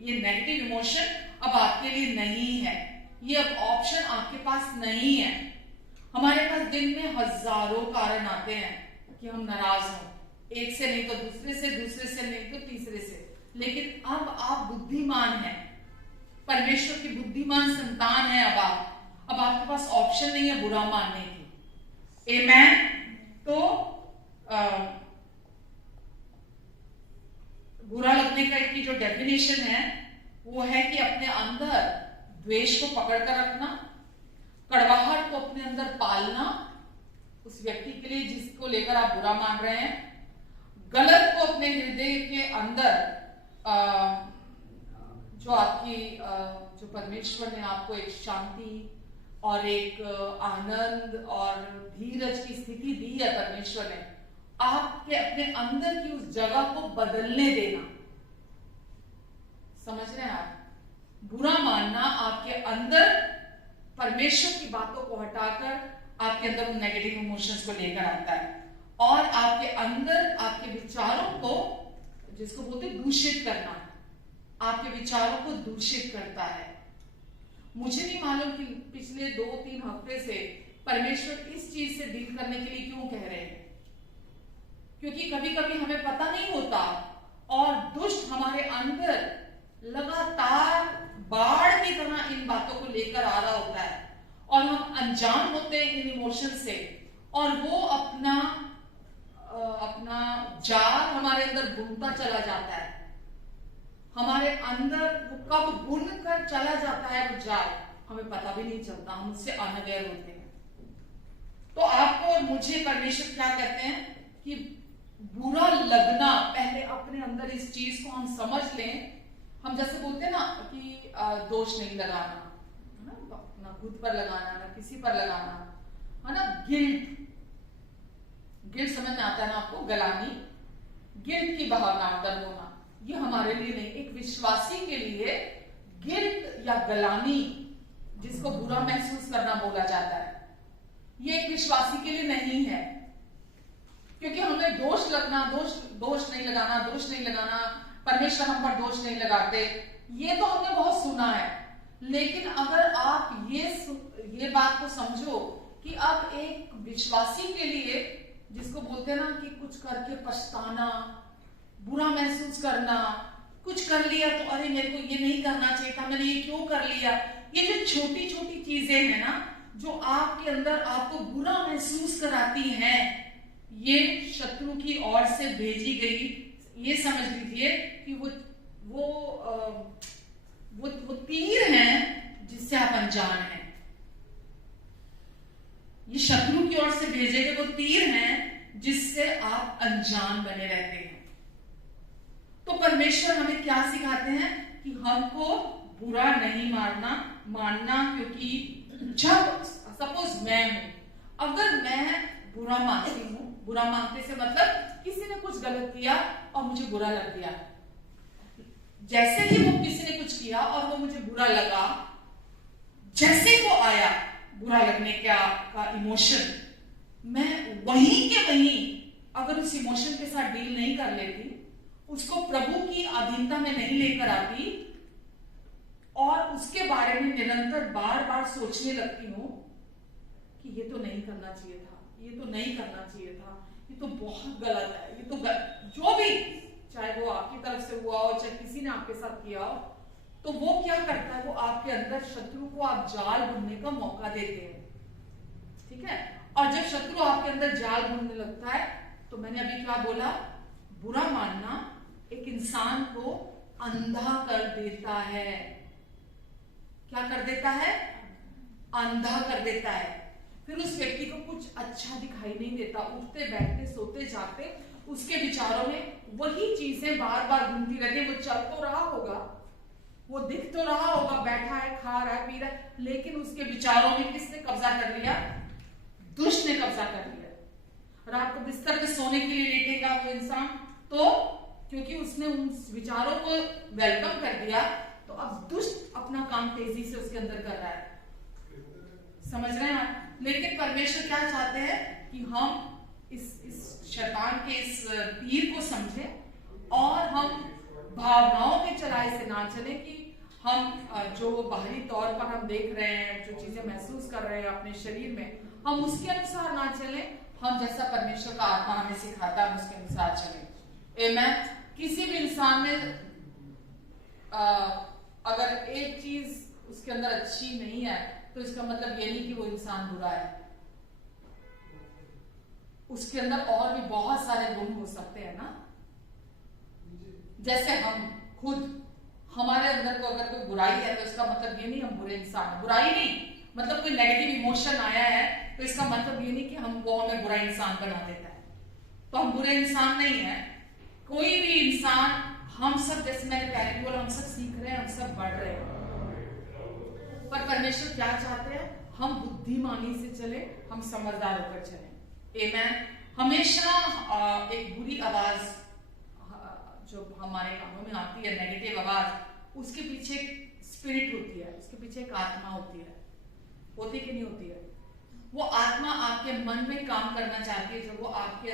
ये नेगेटिव इमोशन अब आपके लिए नहीं है, ये अब ऑप्शन आपके पास नहीं है। हमारे पास दिन में हजारों कारण आते हैं कि हम नाराज हों, एक से नहीं तो दूसरे से, दूसरे से नहीं तो तीसरे से। लेकिन अब आप बुद्धिमान हैं, परमेश्वर की बुद्धिमान संतान है। अब आपके पास ऑप्शन नहीं है बुरा मानने की। आमीन। तो बुरा लगने का की जो डेफिनेशन है वो है कि अपने अंदर द्वेष को पकड़ कर रखना, कड़वाहट को अपने अंदर पालना उस व्यक्ति के लिए जिसको लेकर आप बुरा मान रहे हैं, गलत को अपने हृदय के अंदर जो आपकी जो परमेश्वर ने आपको एक शांति और एक आनंद और धीरज की स्थिति दी है, परमेश्वर ने आपके अपने अंदर की उस जगह को बदलने देना। समझ रहे हैं आप? बुरा मानना आपके अंदर परमेश्वर की बातों को हटाकर आपके अंदर उन नेगेटिव इमोशंस को लेकर आता है और आपके अंदर आपके विचारों को, जिसको बोलते दूषित करना, आपके विचारों को दूषित करता है। मुझे नहीं मालूम कि पिछले 2-3 हफ्ते से परमेश्वर इस चीज से डील करने के लिए क्यों कह रहे हैं, क्योंकि कभी कभी हमें पता नहीं होता और दुष्ट हमारे अंदर लगातार बाढ़ की तरह इन बातों को लेकर आ रहा होता है और हम अनजान होते हैं इन इमोशन से, और वो अपना जाल हमारे अंदर बुनता चला जाता है। हमारे अंदर वो कब बुन कर चला जाता है वो जाल, हमें पता भी नहीं चलता, हम उससे अनअवेयर होते हैं। तो आपको और मुझे परमेश्वर क्या कहते हैं कि बुरा लगना, पहले अपने अंदर इस चीज को हम समझ लें। हम जैसे बोलते हैं ना कि दोष नहीं लगाना, है ना, ना खुद पर लगाना ना किसी पर लगाना, है ना। गिल्ट समझ में आता है ना आपको, गलानी, गिल्ट की भावना अंदर होना, ये हमारे लिए नहीं। एक विश्वासी के लिए गिल्ट या गलानी, जिसको बुरा महसूस करना बोला जाता है, ये एक विश्वासी के लिए नहीं है। क्योंकि हमें दोष नहीं लगाना, परमेश्वर हम पर दोष नहीं लगाते, ये तो हमने बहुत सुना है। लेकिन अगर आप ये बात को समझो कि अब एक विश्वासी के लिए, जिसको बोलते हैं ना कि कुछ करके पछताना, बुरा महसूस करना, कुछ कर लिया तो अरे मेरे को ये नहीं करना चाहिए था, मैंने ये क्यों कर लिया, ये जो छोटी छोटी चीजें हैं ना जो आपके अंदर आपको बुरा महसूस कराती हैं, ये शत्रु की ओर से भेजी गई, ये समझ लीजिए कि वो तीर हैं जिससे आप अनजान हैं। ये शत्रु की ओर से भेजे गए वो तीर हैं जिससे आप अनजान बने रहते हैं। तो परमेश्वर हमें क्या सिखाते हैं कि हमको बुरा नहीं मानना, क्योंकि जब सपोज मैं हूं, अगर मैं बुरा मानती हूं, बुरा मानते से मतलब किसी ने कुछ गलत किया और मुझे बुरा लग गया, जैसे ही वो किसी ने कुछ किया और वो मुझे बुरा लगा, जैसे ही वो आया बुरा लगने का इमोशन, मैं वहीं के वहीं अगर उस इमोशन के साथ डील नहीं कर लेती, उसको प्रभु की अधीनता में नहीं लेकर आती और उसके बारे में निरंतर बार बार सोचने लगती हूं कि ये तो नहीं करना चाहिए था, ये तो नहीं करना चाहिए था, ये तो बहुत गलत है, ये तो जो भी, चाहे वो आपकी तरफ से हुआ हो चाहे किसी ने आपके साथ किया हो, तो वो क्या करता है, वो आपके अंदर शत्रु को आप जाल बुनने का मौका देते हैं, ठीक है। और जब शत्रु आपके अंदर जाल बुनने लगता है, तो मैंने अभी क्या बोला, बुरा मानना एक इंसान को अंधा कर देता है। क्या कर देता है? अंधा कर देता है। फिर उस व्यक्ति को कुछ अच्छा दिखाई नहीं देता, उठते बैठते सोते जागते उसके विचारों में वही चीजें बार बार घूमती रहती है। वो चल तो रहा होगा, वो दिख तो रहा होगा, बैठा है, खा रहा है, पी रहा है, लेकिन उसके विचारों में किसने कब्जा कर लिया? दुष्ट ने कब्जा कर लिया। रात को बिस्तर पे सोने के लिए लेटेगा वो इंसान, तो क्योंकि उसने उन विचारों को वेलकम कर दिया, तो अब दुष्ट अपना काम तेजी से उसके अंदर कर रहा है। समझ रहे हैं आप? लेकिन परमेश्वर क्या चाहते हैं कि हम इस शैतान के इस तीर को समझें और हम भावनाओं के चलाए से ना चले कि हम जो बाहरी तौर पर हम देख रहे हैं, जो चीजें महसूस कर रहे हैं अपने शरीर में, हम उसके अनुसार ना चलें। हम जैसा परमेश्वर का आत्मा हमें सिखाता है उसके अनुसार चलें। आमेन। किसी भी इंसान में अगर एक चीज उसके अंदर अच्छी नहीं है, तो इसका मतलब ये नहीं कि वो इंसान बुरा है। उसके अंदर और भी बहुत सारे गुण हो सकते हैं ना। जैसे हम खुद, हमारे अंदर को अगर कोई बुराई है तो इसका मतलब ये नहीं हम बुरे इंसान हैं। बुराई नहीं मतलब कोई नेगेटिव इमोशन आया है तो इसका मतलब ये नहीं कि हमें बुरा इंसान बना देता है, तो हम बुरे इंसान नहीं है। कोई भी इंसान, हम सब, जैसे मैंने पहले बोला, हम सब सीख रहे हैं, हम सब बढ़ रहे हैं। पर परमेश्वर क्या चाहते हैं? हम बुद्धिमानी से चले, हम समझदार होकर चले। आमेन। हमेशा एक बुरी आवाज जो हमारे कानों में आती है, नेगेटिव आवाज, उसके पीछे स्पिरिट होती है, उसके पीछे एक आत्मा होती है। होती कि नहीं होती है? वो आत्मा आपके मन में काम करना चाहती है। जब वो आपके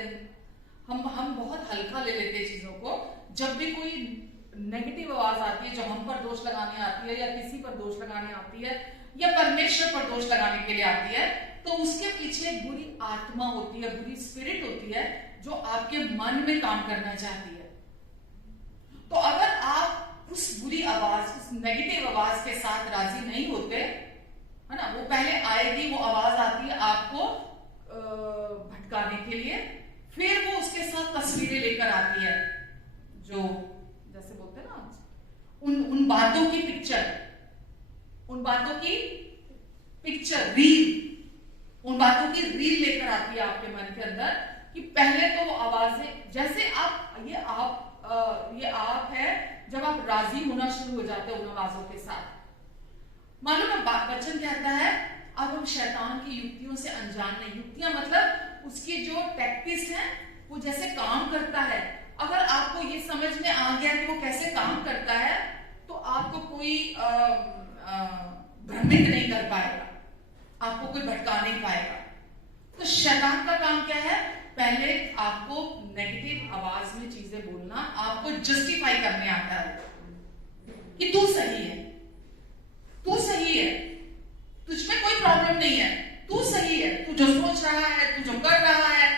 हम बहुत हल्का ले लेते हैं चीजों को। जब भी कोई नेगेटिव आवाज आती है, जो हम पर दोष लगाने आती है या किसी पर दोष लगाने आती है या परमेश्वर पर दोष लगाने के लिए आती है, तो उसके पीछे एक बुरी आत्मा होती है, बुरी स्पिरिट होती है जो आपके मन में काम करना चाहती है। तो अगर आप उस बुरी आवाज, उस नेगेटिव आवाज के साथ राजी नहीं होते, है ना, वो पहले आएगी, वो आवाज आती है आपको भटकाने के लिए, फिर वो उसके साथ तस्वीरें लेकर आती है, जो जैसे बोलते हैं ना, उन बातों की पिक्चर, उन बातों की पिक्चर, रील, उन बातों की रील लेकर आती है आपके मन के अंदर, कि पहले तो वो आवाजें, जैसे ये आप है जब आप राजी होना शुरू हो जाते हो उन आवाजों के साथ। मालूम है वचन कहता है, अब हम शैतान की युक्तियों से अनजान नहीं। युक्तियां मतलब उसकी जो टैक्टिक्स हैं, वो जैसे काम करता है, अगर आपको ये समझ में आ गया कि वो कैसे काम करता है, तो आपको कोई भ्रमित नहीं कर पाएगा, आपको कोई भटका नहीं पाएगा। तो शैतान का काम क्या है? पहले आपको नेगेटिव आवाज में चीजें बोलना, आपको जस्टिफाई करने आता है कि तू सही है, तू सही है, तुझमें कोई प्रॉब्लम नहीं है, तू सही है, तू जो सोच रहा है, तू जो कर रहा है,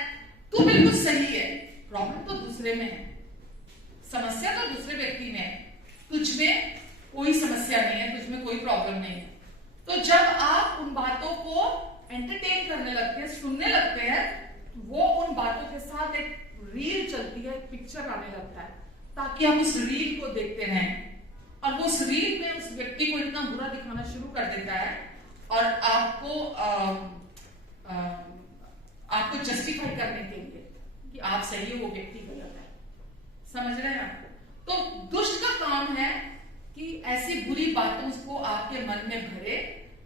तू बिल्कुल सही है। प्रॉब्लम तो दूसरे में है, समस्या तो दूसरे व्यक्ति में है, तुझमें कोई समस्या नहीं है, तुझमें कोई प्रॉब्लम नहीं है। तो जब आप उन बातों को एंटरटेन करने लगते हैं, सुनने लगते हैं, वो उन बातों के साथ एक रील चलती है, एक पिक्चर आने लगता है, ताकि आप उस रील को देखते रहें। और वो उस रील में उस व्यक्ति को इतना बुरा दिखाना शुरू कर देता है, और आपको जस्टिफाई करने के लिए कि आप सही हो, वो व्यक्ति गलत है। समझ रहे हैं आप? तो दुष्ट का काम है कि ऐसी बुरी बातों को आपके मन में भरे,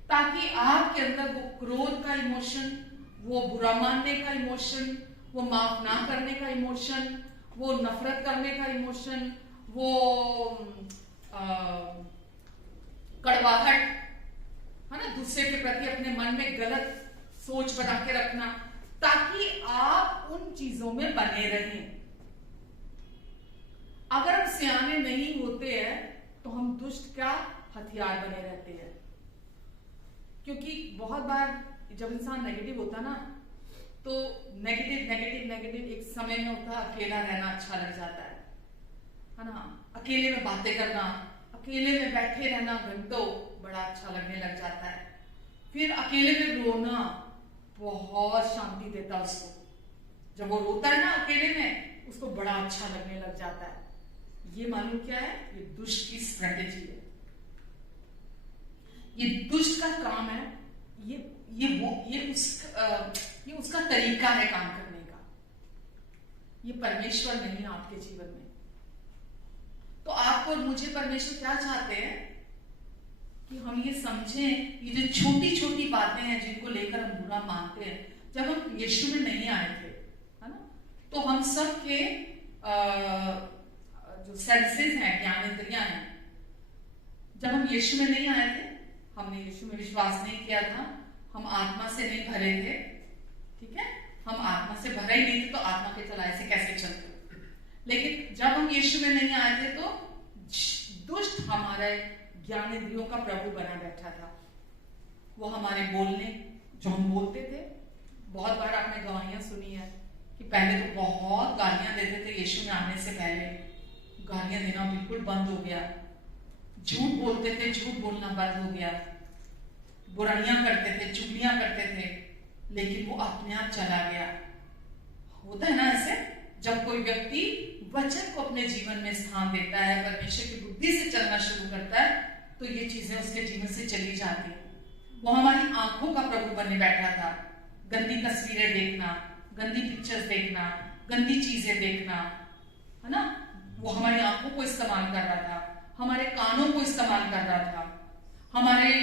ताकि आपके अंदर वो क्रोध का इमोशन, वो बुरा मानने का इमोशन, वो माफ ना करने का इमोशन, वो नफरत करने का इमोशन, वो कड़वाहट, है ना, दूसरे के प्रति अपने मन में गलत सोच बना के रखना, ताकि आप उन चीजों में बने रहें। अगर हम सियाने नहीं होते हैं तो हम दुष्ट का हथियार बने रहते हैं। क्योंकि बहुत बार जब इंसान नेगेटिव होता ना, तो नेगेटिव एक समय में होता है, अकेला रहना अच्छा लग जाता है ना, अकेले में बातें करना, अकेले में बैठे रहना घंटों बड़ा अच्छा लगने लग जाता है। फिर अकेले में रोना बहुत शांति देता उसको, जब वो रोता है ना अकेले में, उसको बड़ा अच्छा लगने लग जाता है। ये मालूम क्या है? ये दुष्ट की स्ट्रेटेजी है, ये दुष्ट का काम है, ये उसका तरीका है काम करने का। ये परमेश्वर नहीं आपके जीवन में। तो आपको और मुझे परमेश्वर क्या चाहते हैं कि हम ये समझें, ये जो छोटी छोटी बातें हैं जिनको लेकर हम बुरा मानते हैं, जब हम यीशु में नहीं आए थे, है ना, तो हम सब के जो सेंसेस हैं, ज्ञानेंद्रियां हैं, जब हम यीशु में नहीं आए थे, हमने यीशु में विश्वास नहीं किया था, हम आत्मा से नहीं भरे थे, ठीक है, हम आत्मा से भरे ही नहीं थे, तो आत्मा के चलाए से कैसे चलते। लेकिन जब हम यीशु में नहीं आए थे, तो दुष्ट हमारे ज्ञानेंद्रियों का प्रभु बना बैठा था। वो हमारे बोलने, जो हम बोलते थे, बहुत बार आपने गवाहियां सुनी है कि पहले तो बहुत गालियां देते थे, यीशु में आने से पहले गालियां देना बिल्कुल बंद हो गया, झूठ बोलते थे, झूठ बोलना बंद हो गया, बुराइयां करते थे, चुगलियां करते थे, लेकिन वो अपने आप चला गया। होता है ना ऐसे, जब कोई व्यक्ति वचन को अपने जीवन में स्थान देता है, परमेश्वर की बुद्धि से चलना शुरू करता है, तो ये चीजें उसके जीवन से चली जाती हैं। वो हमारी आंखों का प्रभु बनने बैठा था। गंदी तस्वीरें देखना, गंदी पिक्चर्स देखना, गंदी चीजें देखना, है ना, वो हमारी आंखों को इस्तेमाल कर रहा था, हमारे कानों को इस्तेमाल कर रहा था, हमारे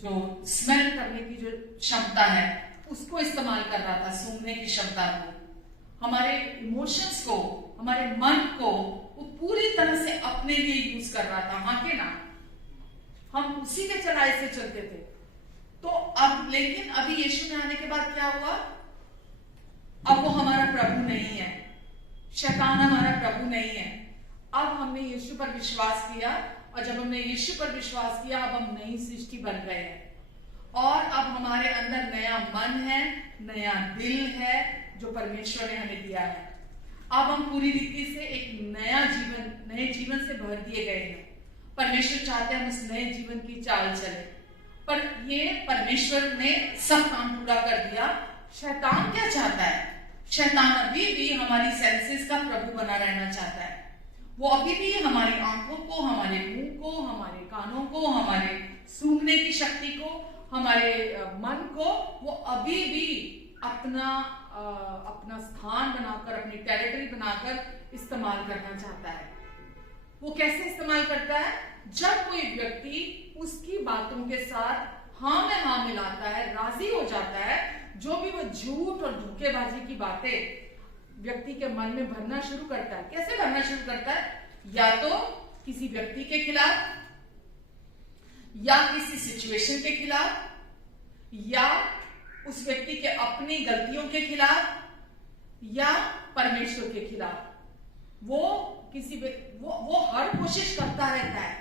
जो स्मेल करने की जो क्षमता है उसको इस्तेमाल कर रहा था, सूंघने की क्षमता को, हमारे इमोशंस को, हमारे मन को वो पूरी तरह से अपने लिए यूज कर रहा था। हाँ के ना, हम उसी के चलाए से चलते थे। तो अब लेकिन अभी यीशु में आने के बाद क्या हुआ? अब वो हमारा प्रभु नहीं है, शैतान हमारा प्रभु नहीं है। अब हमने यीशु पर विश्वास किया, और जब हमने यीशु पर विश्वास किया अब हम नई सृष्टि बन गए हैं, और अब हमारे अंदर नया मन है, नया दिल है जो परमेश्वर ने हमें दिया है। अब हम पूरी रीति से एक नए जीवन से भर दिए गए हैं। परमेश्वर चाहते हैं हम इस नए जीवन की चाल चले, पर ये परमेश्वर ने सब काम पूरा कर दिया। शैतान क्या चाहता है? शैतान अभी भी हमारी सेंसेस का प्रभु बना रहना चाहता है। वो अभी भी हमारी आंखों को, हमारे मुंह को, हमारे कानों को, हमारे सूंघने की शक्ति को, हमारे मन को, वो अभी भी अपना स्थान बनाकर, अपनी टेरिटरी बनाकर इस्तेमाल करना चाहता है। वो कैसे इस्तेमाल करता है? जब कोई व्यक्ति उसकी बातों के साथ हाँ में हाँ मिलाता है, राजी हो जाता है, जो भी वो झूठ और धोखेबाजी की बातें व्यक्ति के मन में भरना शुरू करता है। कैसे भरना शुरू करता है? या तो किसी व्यक्ति के खिलाफ, या किसी सिचुएशन के खिलाफ, या उस व्यक्ति के अपनी गलतियों के खिलाफ, या परमेश्वर के खिलाफ। वो हर कोशिश करता रहता है।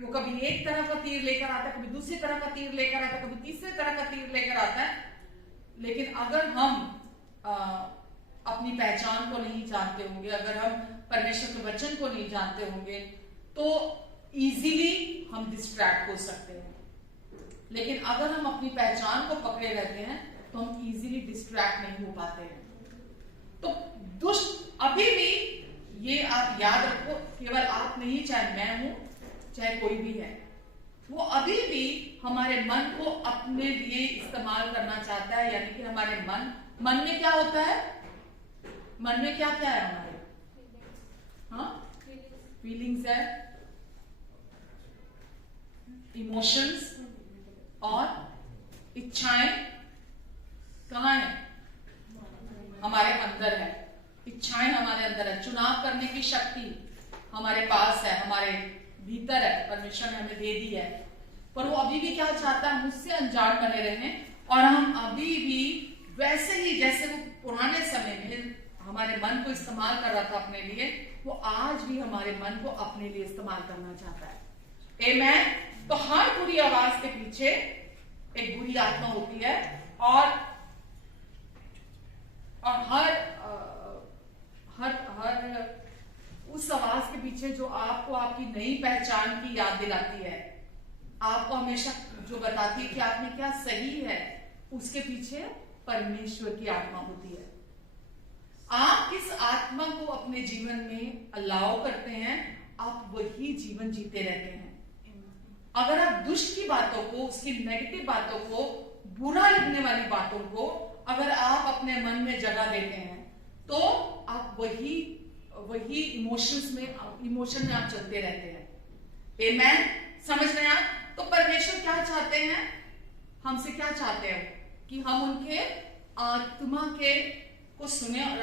वो कभी एक तरह का तीर लेकर आता है, कभी दूसरी तरह का तीर लेकर आता है, कभी तीसरे तरह का तीर लेकर आता है। लेकिन अगर हम अपनी पहचान को नहीं जानते होंगे, अगर हम परमेश्वर के वचन को नहीं जानते होंगे, तो इजीली हम डिस्ट्रैक्ट हो सकते हैं। लेकिन अगर हम अपनी पहचान को पकड़े रहते हैं तो हम इजीली डिस्ट्रैक्ट नहीं हो पाते हैं। तो दुष्ट अभी भी, ये आप याद रखो, केवल आप नहीं, चाहे मैं हूं, चाहे कोई भी है, वो अभी भी हमारे मन को अपने लिए इस्तेमाल करना चाहता है। यानी कि हमारे मन में क्या होता है? मन में क्या क्या है हमारे? हाँ, फीलिंग्स है, इमोशंस और इच्छाएं कहाँ है? हमारे अंदर है। इच्छाएं हमारे अंदर है, चुनाव करने की शक्ति हमारे पास है, हमारे भीतर है, परमेश्वर ने हमें दे दी है। पर वो अभी भी क्या चाहता है? मुझसे अनजान बने रहें, और हम अभी भी वैसे ही जैसे वो पुराने समय में हमारे मन को इस्तेमाल कर रहा था अपने लिए, वो आज भी हमारे मन को अपने लिए इस्तेमाल करना चाहता है। आमेन। तो हर बुरी आवाज के पीछे एक बुरी आत्मा होती है, और हर उस आवाज के पीछे जो आपको आपकी नई पहचान की याद दिलाती है, आपको हमेशा जो बताती है कि आप में क्या सही है, उसके पीछे परमेश्वर की आत्मा होती है। आप किस आत्मा को अपने जीवन में अलाउ करते हैं, आप वही जीवन जीते रहते हैं। अगर आप दुष्ट की बातों को, उसकी नेगेटिव बातों को, बुरा लगने वाली बातों को अगर आप अपने मन में जगह देते हैं, तो आप वही इमोशन में आप चलते रहते हैं। आमेन। समझ रहे हैं आप? तो परमेश्वर क्या चाहते हैं? हमसे क्या चाहते हैं? कि हम उनके आत्मा के को सुने। और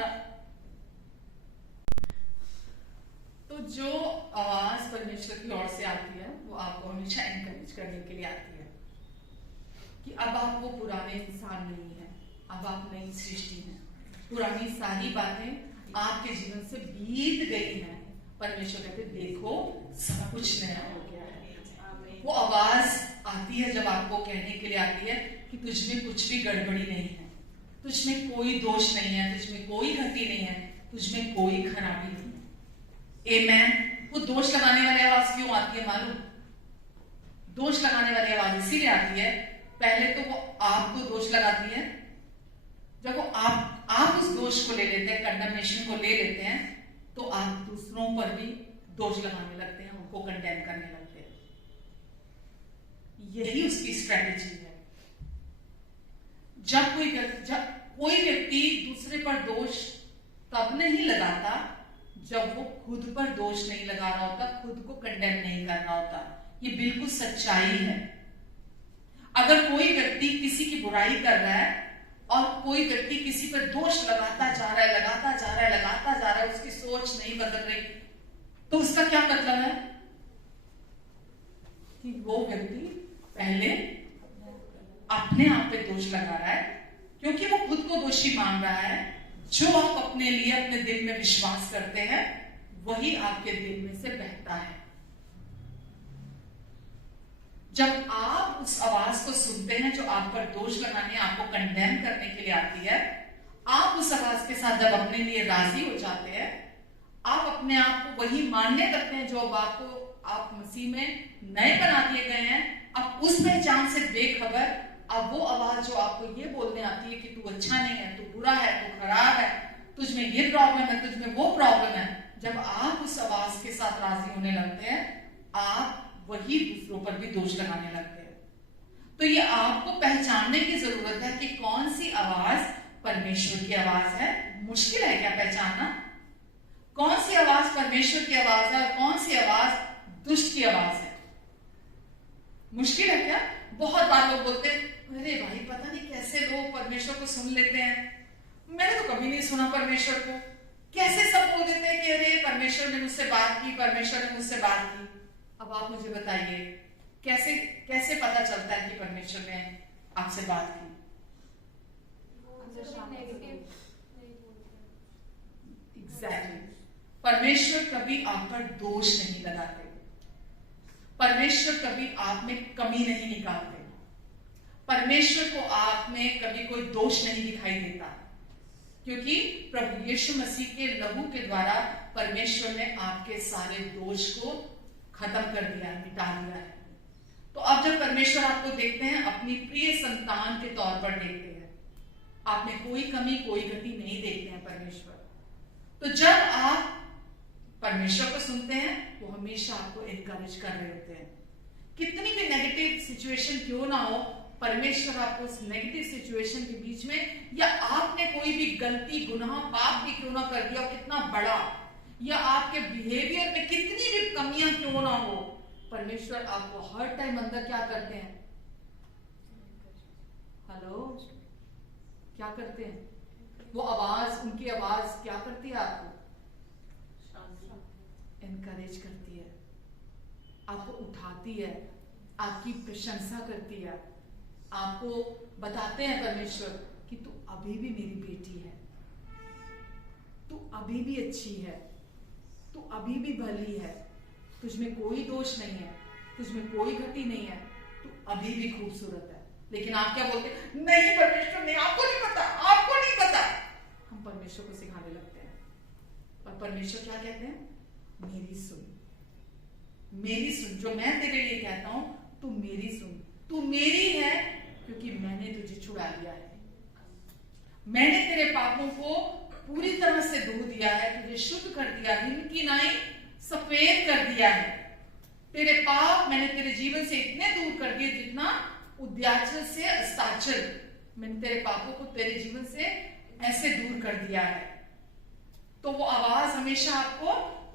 तो जो आवाज परमेश्वर की ओर से आती है, वो आपको हमेशा एनकरेज करने के लिए आती है कि अब आप वो पुराने इंसान नहीं है, अब आप नई सृष्टि हैं। पुरानी सारी बातें आपके जीवन से बीत गई हैं। परमेश्वर कहते देखो सब कुछ नया हो गया है। वो आवाज आती है जब आपको कहने के लिए आती है कि तुझमें कुछ भी गड़बड़ी नहीं है, तुझमें कोई दोष नहीं है, तुझमें कोई गलती नहीं है, तुझमें कोई खराबी नहीं है। आमेन। वो दोष लगाने वाली आवाज क्यों आती है मालूम? दोष लगाने वाली आवाज इसीलिए आती है, पहले तो वो आपको दोष लगाती है। जब वो आप उस दोष को ले लेते हैं, कंडेमनेशन को ले लेते हैं, तो आप दूसरों पर भी दोष लगाने लगते हैं, उनको कंडेम करने लगते हैं। यही उसकी स्ट्रेटेजी है। जब कोई व्यक्ति दूसरे पर दोष तब नहीं लगाता जब वो खुद पर दोष नहीं लगा रहा होता, खुद को कंडेम नहीं कर रहा होता। ये बिल्कुल सच्चाई है। अगर कोई व्यक्ति किसी की बुराई कर रहा है और कोई व्यक्ति किसी पर दोष लगाता जा रहा है, उसकी सोच नहीं बदल रही, तो उसका क्या मतलब है? कि वो व्यक्ति पहले अपने आप पे दोष लगा रहा है, क्योंकि वो खुद को दोषी मान रहा है। जो आप अपने लिए अपने दिल में विश्वास करते हैं वही आपके दिल में से बहता है। जब आप उस आवाज को सुनते हैं जो आप पर दोष लगाने, आपको कंडेम करने के लिए आती है, आप उस आवाज के साथ जब अपने लिए राजी हो जाते हैं, आप अपने आप को वही मानने लगते हैं जो आपको आप मसीह में नए बना दिए गए हैं। अब उस पहचान से बेखबर, अब वो आवाज जो आपको ये बोलने आती है कि तू अच्छा नहीं है, तू बुरा है, तू खराब है, तुझ में ये प्रॉब्लम है, तुझ में वो प्रॉब्लम है, जब आप उस आवाज के साथ राजी होने लगते हैं, आप वही दूसरों पर भी दोष लगाने लगते हैं। तो ये आपको पहचानने की जरूरत है कि कौन सी आवाज परमेश्वर की आवाज है। मुश्किल है क्या पहचानना कौन सी आवाज परमेश्वर की आवाज है और कौन सी आवाज दुष्ट की आवाज है? मुश्किल है क्या? बहुत बार लोग बोलते हैं, अरे भाई पता नहीं कैसे लोग परमेश्वर को सुन लेते हैं, मैंने तो कभी नहीं सुना परमेश्वर को। कैसे सब बोल देते हैं कि अरे परमेश्वर ने मुझसे बात की, परमेश्वर ने मुझसे बात की। अब आप मुझे बताइए कैसे कैसे पता चलता है कि परमेश्वर ने आपसे बात की? एग्जैक्टली। परमेश्वर कभी आप पर दोष नहीं लगाते, परमेश्वर कभी आप में कमी नहीं निकालते, परमेश्वर को आप में कभी कोई दोष नहीं दिखाई देता, क्योंकि प्रभु यीशु मसीह के लहू के द्वारा परमेश्वर ने आपके सारे दोष को खत्म कर दिया, मिटा दिया है। तो अब जब परमेश्वर आपको देखते हैं, अपनी प्रिय संतान के तौर पर देखते हैं, आप में कोई कमी कोई गति नहीं देखते हैं परमेश्वर। तो जब आप परमेश्वर को सुनते हैं, वो हमेशा आपको एनकरेज कर रहे होते हैं। कितनी भी नेगेटिव सिचुएशन क्यों ना हो, परमेश्वर आपको उस नेगेटिव सिचुएशन के बीच में, या आपने कोई भी गलती गुनाह पाप भी क्यों ना कर दिया, कितना बड़ा, या आपके बिहेवियर में कितनी भी कमियां क्यों ना हो, परमेश्वर आपको हर टाइम अंदर क्या करते हैं? हेलो, क्या करते हैं? वो आवाज, उनकी आवाज क्या करती है? आपको एनकरेज करती है, आपको उठाती है, आपकी प्रशंसा करती है, आपको बताते हैं परमेश्वर कि तू अभी भी मेरी बेटी है, तू अभी भी अच्छी है, तू अभी भी भली है, तुझ में कोई दोष नहीं है, तुझ में कोई गति नहीं है, तू अभी भी खूबसूरत है। लेकिन आप क्या बोलते हैं? नहीं परमेश्वर नहीं, आपको नहीं पता, आपको नहीं पता। हम परमेश्वर को सिखाने लगते हैं, और परमेश्वर क्या कहते हैं? मेरी सुन, मेरी सुन, जो मैं तेरे लिए कहता हूं तू मेरी सुन, तू मेरी है क्योंकि मैंने तुझे छुड़ा लिया है, मैंने तेरे पापों को पूरी तरह से धो दिया है, तुझे शुद्ध कर दिया, हिम की नाई सफेद कर दिया है। तेरे पाप मैंने तेरे जीवन से इतने दूर कर दिए जितना उद्याचल से अस्ताचल, मैंने तेरे पापों को तेरे जीवन से ऐसे दूर कर दिया है। तो वो आवाज हमेशा आपको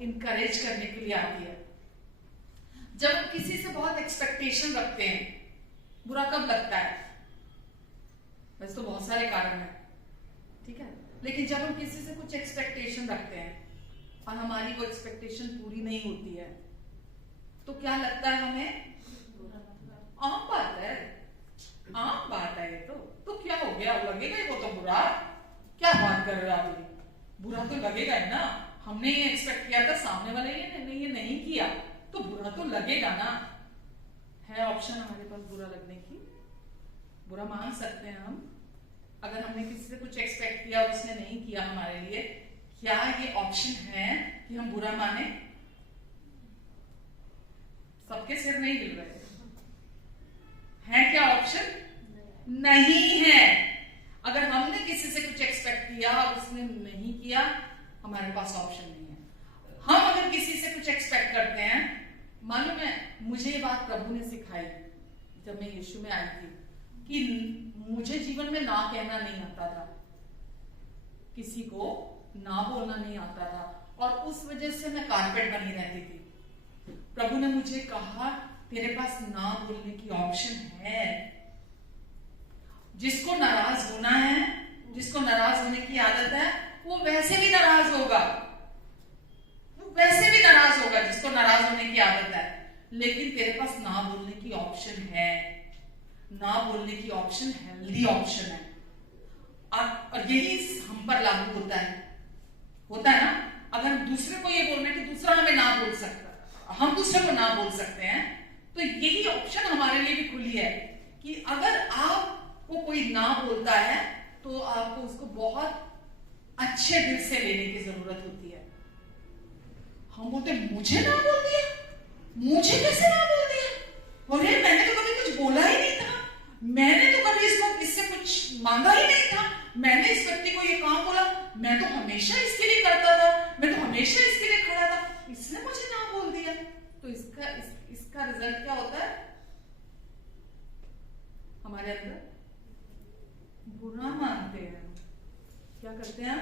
इनकरेज करने के लिए आती है। जब हम किसी से बहुत एक्सपेक्टेशन रखते हैं, बुरा कब लगता है? वैसे तो बहुत सारे कारण हैं, ठीक है, लेकिन जब हम किसी से कुछ एक्सपेक्टेशन रखते हैं और हमारी वो एक्सपेक्टेशन पूरी नहीं होती है, तो क्या लगता है हमें? आम बात है, आम बात है, ये तो क्या हो गया, लगेगा ही, वो तो बुरा, क्या बात कर रहे हो आप? बुरा तो लगेगा ही ना, हमने ये एक्सपेक्ट किया था, सामने वाले ने ये नहीं किया, तो बुरा तो लगेगा ना। है ऑप्शन हमारे पास बुरा लगने की, बुरा मान सकते हैं हम। अगर हमने किसी से कुछ एक्सपेक्ट किया और उसने नहीं किया हमारे लिए, क्या ये ऑप्शन है कि हम बुरा माने? सबके सिर नहीं हिल रहे हैं, क्या ऑप्शन? नहीं है। अगर हमने किसी से कुछ एक्सपेक्ट किया और उसने नहीं किया, हमारे पास ऑप्शन नहीं है। हम अगर किसी से कुछ एक्सपेक्ट करते हैं, मालूम है मुझे ये बात प्रभु ने सिखाई जब मैं यीशु में आई थी, कि मुझे जीवन में ना कहना नहीं आता था, किसी को ना बोलना नहीं आता था, और उस वजह से मैं कारपेट बनी रहती थी। प्रभु ने मुझे कहा तेरे पास ना बोलने की ऑप्शन है। जिसको नाराज होना है, जिसको नाराज होने की आदत है, वो वैसे भी नाराज होगा, वो वैसे भी नाराज होगा जिसको नाराज होने की आदत है। लेकिन तेरे पास ना बोलने की ऑप्शन है। ना बोलने की ऑप्शन हेल्दी ऑप्शन है, और यही हम पर लागू होता है ना। अगर हम दूसरे को ये बोल रहे हैं कि दूसरा हमें ना बोल सकता, हम दूसरे को ना बोल सकते हैं, तो यही ऑप्शन हमारे लिए भी खुली है कि अगर आपको कोई ना बोलता है तो आपको उसको बहुत अच्छे दिल से लेने की जरूरत होती है। हम बोलते मुझे ना बोल दिया, मुझे कैसे ना बोल दिया, अरे मैंने तो कभी कुछ बोला ही नहीं था, मैंने तो कभी इससे कुछ मांगा ही नहीं था, मैंने इस व्यक्ति को ये काम बोला, मैं तो हमेशा इसके लिए करता था, मैं तो हमेशा इसके लिए खड़ा था, इसने मुझे ना बोल दिया। तो इसका रिजल्ट क्या होता है? हमारे अंदर बुरा मानते हैं। क्या करते हैं?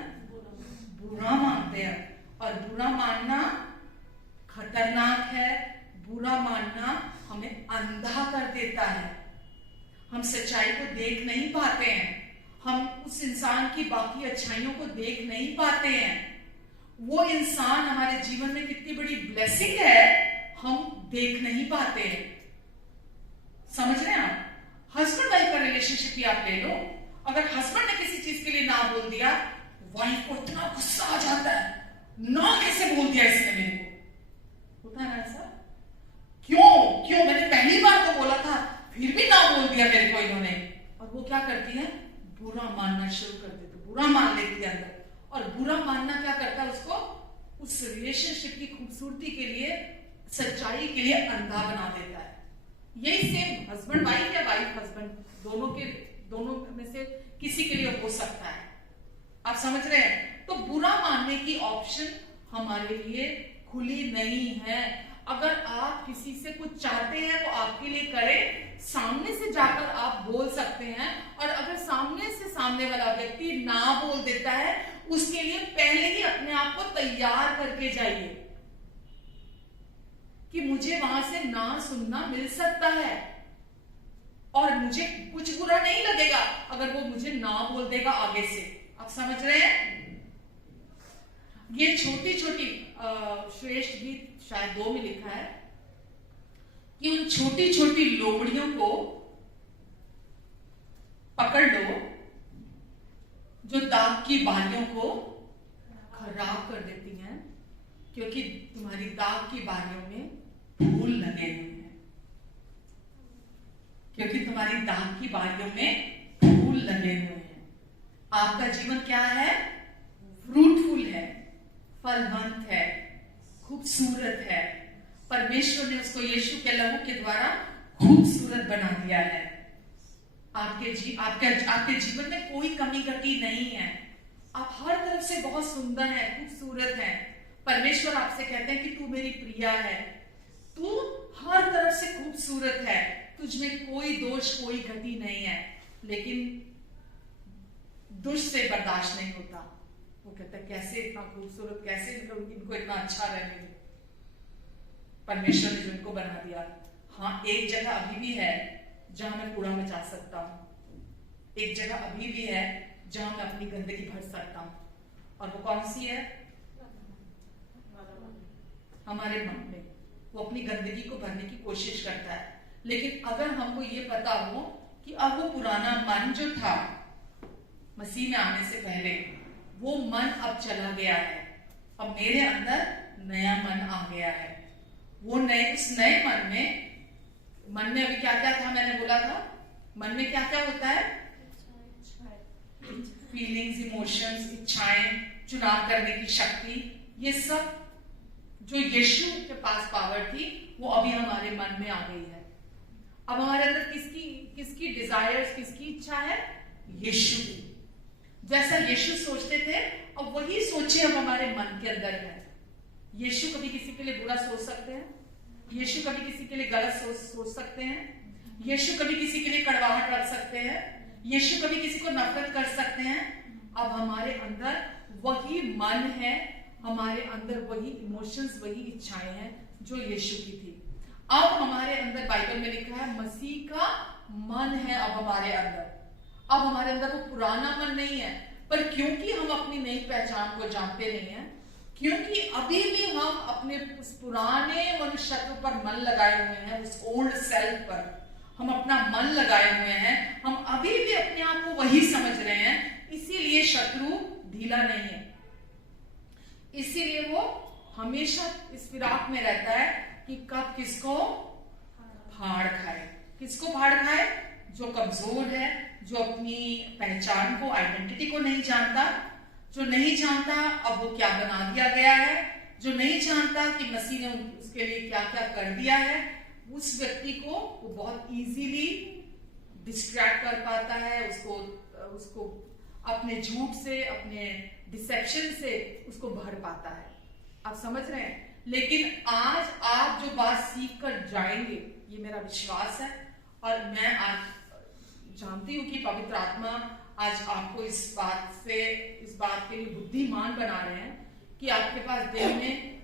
बुरा मानते हैं। और बुरा मानना खतरनाक है। बुरा मानना हमें अंधा कर देता है। हम सच्चाई को देख नहीं पाते हैं, हम उस इंसान की बाकी अच्छाइयों को देख नहीं पाते हैं। वो इंसान हमारे जीवन में कितनी बड़ी ब्लेसिंग है, हम देख नहीं पाते हैं। समझ रहे हैं आप? हस्बैंड वाइफ का रिलेशनशिप ही आप ले लो, अगर हस्बैंड ने किसी चीज के लिए ना बोल दिया, वाइफ को इतना गुस्सा आ जाता है, ना कैसे बोल दिया इसने मेरे को, होता है ना ऐसा? क्यों मैंने पहली बार तो बोला था, फिर भी ना बोल दिया मेरे को इन्होंने। और वो क्या करती है? बुरा मानना शुरू कर देती, बुरा मान लेती है अंदर। और बुरा मानना क्या करता है? उसको उस रिलेशनशिप की खूबसूरती के लिए, सच्चाई के लिए अंधा बना देता है। यही सेम हस्बैंड वाइफ या वाइफ हस्बैंड, दोनों में से किसी के लिए हो सकता है। आप समझ रहे हैं? तो बुरा मानने की ऑप्शन हमारे लिए खुली नहीं है। अगर आप किसी से कुछ चाहते हैं वो आपके लिए करे, सामने से जाकर आप बोल सकते हैं। और अगर सामने वाला व्यक्ति ना बोल देता है, उसके लिए पहले ही अपने आप को तैयार करके जाइए कि मुझे वहां से ना सुनना मिल सकता है और मुझे कुछ बुरा नहीं लगेगा अगर वो मुझे ना बोल देगा आगे से। आप समझ रहे हैं? ये छोटी छोटी श्रेष्ठ गीत शायद 2 में लिखा है कि उन छोटी छोटी लोमड़ियों को पकड़ लो जो दाग की बालियों को खराब कर देती हैं, क्योंकि तुम्हारी दाग की बालियों में फूल लगे हुए हैं। क्योंकि तुम्हारी दाग की बालियों में फूल लगे हुए हैं। आपका जीवन क्या है? फ्रूटफुल है, फलवंत है, खूबसूरत है। परमेश्वर ने उसको यीशु के लहू के द्वारा खूबसूरत बना दिया है। आपके जीवन में कोई कमी घटी नहीं है। आप हर तरफ से बहुत सुंदर हैं, खूबसूरत हैं। परमेश्वर आपसे कहते हैं कि तू मेरी प्रिया है, तू हर तरफ से खूबसूरत है, तुझमें कोई दोष कोई घटी नहीं है। लेकिन दुष्ट से बर्दाश्त नहीं होता। वो कहता है कैसे इतना खूबसूरत, कैसे इनको इतना अच्छा रहने दे। परमेश्वर ने जो इनको बना दिया। हाँ, एक जगह अभी भी है जहां मैं कूड़ा मचा सकता हूं, एक जगह अभी भी है जहां मैं अपनी गंदगी भर सकता हूं। और वो कौन सी है? हमारे मन में वो अपनी गंदगी को भरने की कोशिश करता है। लेकिन अगर हमको ये पता हो कि अब वो पुराना मन जो था मसीह में आने से पहले, वो मन अब चला गया है, अब मेरे अंदर नया मन आ गया है। वो उस नए मन में अभी क्या क्या था? मैंने बोला था मन में क्या क्या होता है? फीलिंग्स, इमोशंस, इच्छाएं, चुनाव करने की शक्ति, ये सब जो यीशु के पास पावर थी वो अभी हमारे मन में आ गई है। अब हमारे अंदर किसकी डिजायर्स, किसकी इच्छा है? यीशु की। जैसा यीशु सोचते थे अब वही सोचे अब हमारे मन के अंदर है। यीशु कभी किसी के लिए बुरा सोच सकते हैं, यीशु कभी किसी के लिए गलत सोच सकते हैं, यीशु कभी किसी के लिए कड़वाहट रख सकते हैं, यीशु कभी किसी को नफरत कर सकते हैं। अब हमारे अंदर वही मन है, हमारे अंदर वही इमोशंस, वही इच्छाएं हैं जो यीशु की थी। अब हमारे अंदर बाइबल में लिखा है मसीह का मन है अब हमारे अंदर। अब हमारे अंदर वो पुराना मन नहीं है, पर क्योंकि हम अपनी नई पहचान को जानते नहीं हैं, क्योंकि अभी भी हम अपने उस पुराने मनुष्यत्व पर मन लगाए हुए हैं, उस ओल्ड सेल्फ पर हम अपना मन लगाए हुए हैं, हम अभी भी अपने आप को वही समझ रहे हैं, इसीलिए शत्रु ढीला नहीं है। इसीलिए वो हमेशा इस फिराक में रहता है कि कब किसको फाड़ खाए। किसको फाड़ खाए? जो कमजोर है, जो अपनी पहचान को, आइडेंटिटी को नहीं जानता, जो नहीं जानता अब वो क्या बना दिया गया है, जो नहीं जानता कि मसीह ने उसके लिए क्या क्या कर दिया है, उस व्यक्ति को वो बहुत इजीली डिस्ट्रैक्ट कर पाता है, उसको अपने झूठ से, अपने डिसेप्शन से उसको भर पाता है। आप समझ रहे हैं? लेकिन आज आप जो बात सीख कर जाएंगे, ये मेरा विश्वास है, और मैं आज जानती हूं कि पवित्र आत्मा आज आपको इस बात के लिए बुद्धिमान बना रहे हैं कि आपके पास दिन में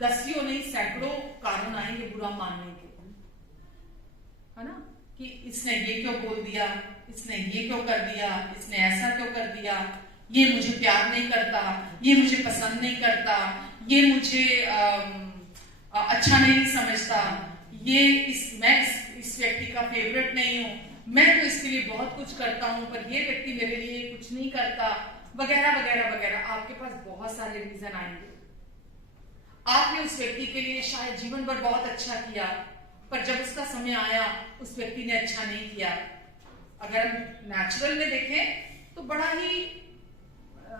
दसियों नहीं सैकड़ों कारण आएंगे बुरा मानने के, है ना? कि इसने ये क्यों बोल दिया, इसने ये क्यों कर दिया, इसने ऐसा क्यों कर दिया, ये मुझे प्यार नहीं करता, ये मुझे पसंद नहीं करता, ये मुझे अच्छा नहीं समझता, मैं इस व्यक्ति का फेवरेट नहीं हूं, मैं तो इसके लिए बहुत कुछ करता हूं पर ये व्यक्ति मेरे लिए कुछ नहीं करता, वगैरह वगैरह वगैरह। आपके पास बहुत सारे रीजन आएंगे। आपने उस व्यक्ति के लिए शायद जीवन भर बहुत अच्छा किया, पर जब उसका समय आया उस व्यक्ति ने अच्छा नहीं किया। अगर हम नेचुरल में देखें तो बड़ा ही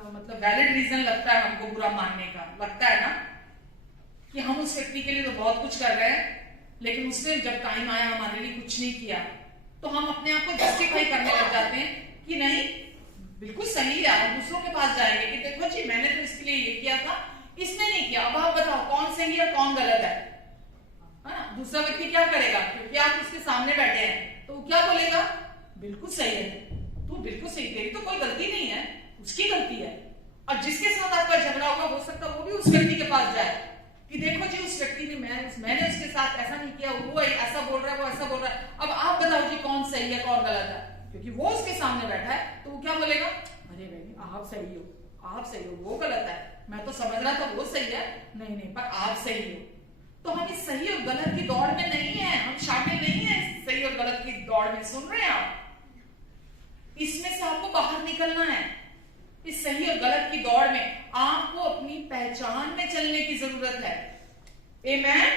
मतलब वैलिड रीजन लगता है हमको बुरा मानने का। लगता है ना कि हम उस व्यक्ति के लिए तो बहुत कुछ कर रहे हैं, लेकिन उसने जब टाइम आया हमारे लिए कुछ नहीं किया, तो हम अपने आप को जस्टिफाई करने लग जाते हैं कि नहीं बिल्कुल सही है। हम दूसरों के पास जाएंगे कि देखो जी मैंने तो इसके लिए ये किया था, इसने नहीं किया, अब आप बताओ कौन सही है कौन गलत है ना? दूसरा व्यक्ति क्या करेगा? क्योंकि आप उसके सामने बैठे हैं तो वो क्या बोलेगा? बिल्कुल सही है, तू बिल्कुल सही, तेरी तो कोई गलती नहीं है, उसकी गलती है। और जिसके साथ आपका झगड़ा होगा हो सकता है वो भी उस व्यक्ति के पास जाए कि देखो जी उस व्यक्ति ने मैंने उसके साथ ऐसा नहीं किया, वो ऐसा बोल रहा है, वो ऐसा बोल रहा है, अब आप बताओ जी कौन सही है कौन गलत है? क्योंकि वो उसके सामने बैठा है तो वो क्या बोलेगा? अरे भाई आप सही हो, आप सही हो, वो गलत है, मैं तो समझ रहा था वो सही है, नहीं नहीं पर आप सही हो। तो हम इस सही और गलत की दौड़ में नहीं है, हम शामिल नहीं है इस सही और गलत की दौड़ में। सुन रहे हैं आप? इसमें से आपको बाहर निकलना है। इस सही और गलत की दौड़ में आपको अपनी पहचान में चलने की जरूरत है। आमेन,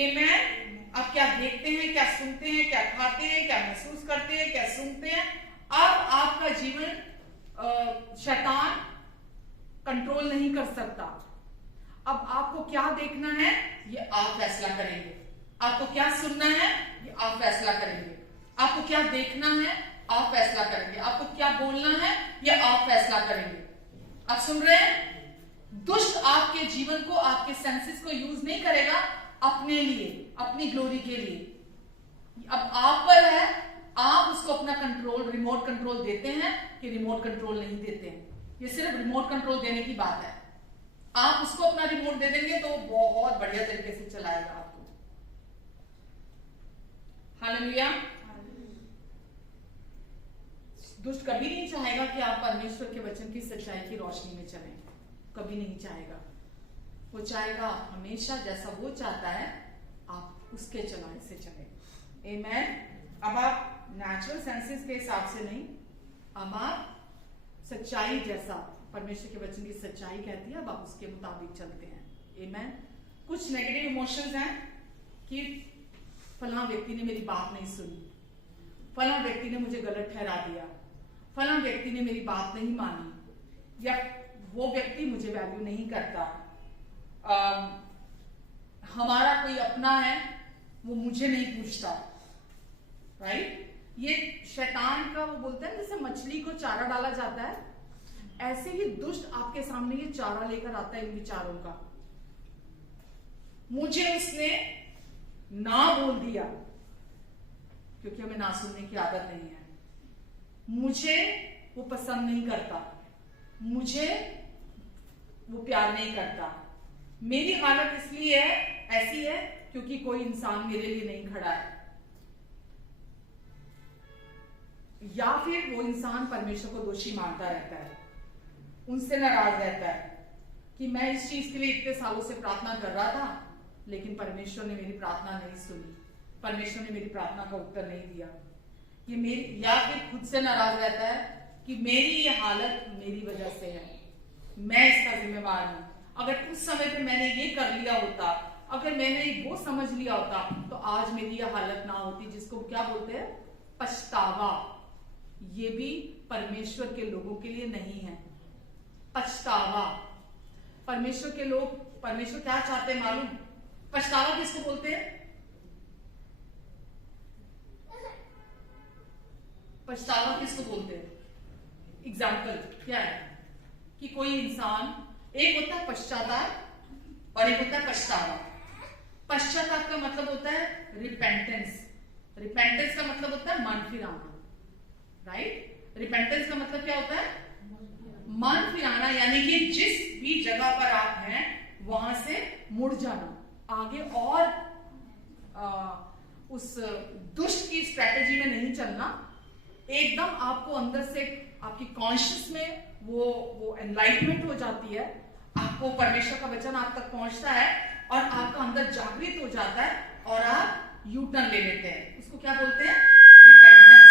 आमेन। आप क्या देखते हैं, क्या सुनते हैं, क्या खाते हैं, क्या महसूस करते हैं, क्या सुनते हैं, अब आपका जीवन शैतान कंट्रोल नहीं कर सकता। अब आपको क्या देखना है ये आप फैसला करेंगे, आपको क्या सुनना है ये आप फैसला करेंगे, आपको क्या देखना है आप फैसला करेंगे, आपको क्या बोलना है ये आप फैसला करेंगे। आप सुन रहे हैं? दुष्ट आपके जीवन को, आपके सेंसेस को यूज नहीं करेगा अपने लिए, अपनी ग्लोरी के लिए। अब आप पर है, आप उसको अपना कंट्रोल, रिमोट कंट्रोल देते हैं कि रिमोट कंट्रोल नहीं देते हैं। ये सिर्फ रिमोट कंट्रोल देने की बात है। आप उसको अपना रिमोट दे देंगे तो बहुत बढ़िया तरीके से चलाएगा आपको। हालेलुया। दुष्ट कभी नहीं चाहेगा कि आप परमेश्वर के वचन की सच्चाई की रोशनी में चलें, कभी नहीं चाहेगा। वो चाहेगा हमेशा जैसा वो चाहता है आप उसके चलाने से चलें। आमेन। अब आप नेचुरल सेंसेस के हिसाब से नहीं, अब आप सच्चाई जैसा परमेश्वर के वचन की सच्चाई कहती है, अब आप उसके मुताबिक चलते हैं। आमेन। कुछ नेगेटिव इमोशंस हैं कि फलां व्यक्ति ने मेरी बात नहीं सुनी, फलां व्यक्ति ने मुझे गलत ठहरा दिया, फलां व्यक्ति ने मेरी बात नहीं मानी, या वो व्यक्ति मुझे वैल्यू नहीं करता, हमारा कोई अपना है वो मुझे नहीं पूछता। राइट? ये शैतान का वो बोलते हैं जैसे मछली को चारा डाला जाता है, ऐसे ही दुष्ट आपके सामने ये चारा लेकर आता है इन विचारों का। मुझे इसने ना बोल दिया, क्योंकि हमें ना सुनने की आदत नहीं है। मुझे वो पसंद नहीं करता, मुझे वो प्यार नहीं करता, मेरी हालत इसलिए ऐसी है क्योंकि कोई इंसान मेरे लिए नहीं खड़ा है। या फिर वो इंसान परमेश्वर को दोषी मानता रहता है, उनसे नाराज रहता है कि मैं इस चीज के लिए इतने सालों से प्रार्थना कर रहा था लेकिन परमेश्वर ने मेरी प्रार्थना नहीं सुनी, परमेश्वर ने मेरी प्रार्थना का उत्तर नहीं दिया। ये मेरी, या फिर खुद से नाराज रहता है कि मेरी ये हालत मेरी वजह से है, मैं इसका जिम्मेवार हूं। अगर उस समय पे मैंने ये कर लिया होता, अगर मैंने वो समझ लिया होता, तो आज मेरी ये हालत ना होती, जिसको क्या बोलते हैं, पछतावा। ये भी परमेश्वर के लोगों के लिए नहीं है, पछतावा। परमेश्वर के लोग, परमेश्वर क्या चाहते हैं मालूम? पछतावा किसको बोलते हैं? पछतावा किसको बोलते हैं? एग्जाम्पल क्या है कि कोई इंसान, एक होता है पश्चाताप और एक होता है पछतावा। पश्चाताप का मतलब होता है रिपेंटेंस। रिपेंटेंस का मतलब होता है मन फिराना, राइट? रिपेंटेंस का मतलब क्या होता है? मन फिराना, यानी कि जिस भी जगह पर आप हैं वहां से मुड़ जाना, आगे और उस दुष्ट की स्ट्रेटेजी में नहीं चलना। एकदम आपको अंदर से, आपकी कॉन्शियस में वो एनलाइटमेंट हो जाती है, आपको परमेश्वर का वचन आप तक पहुंचता है और आपका अंदर जागृत हो जाता है और आप यू टर्न ले लेते हैं। उसको क्या बोलते हैं? रिपेंटेंस।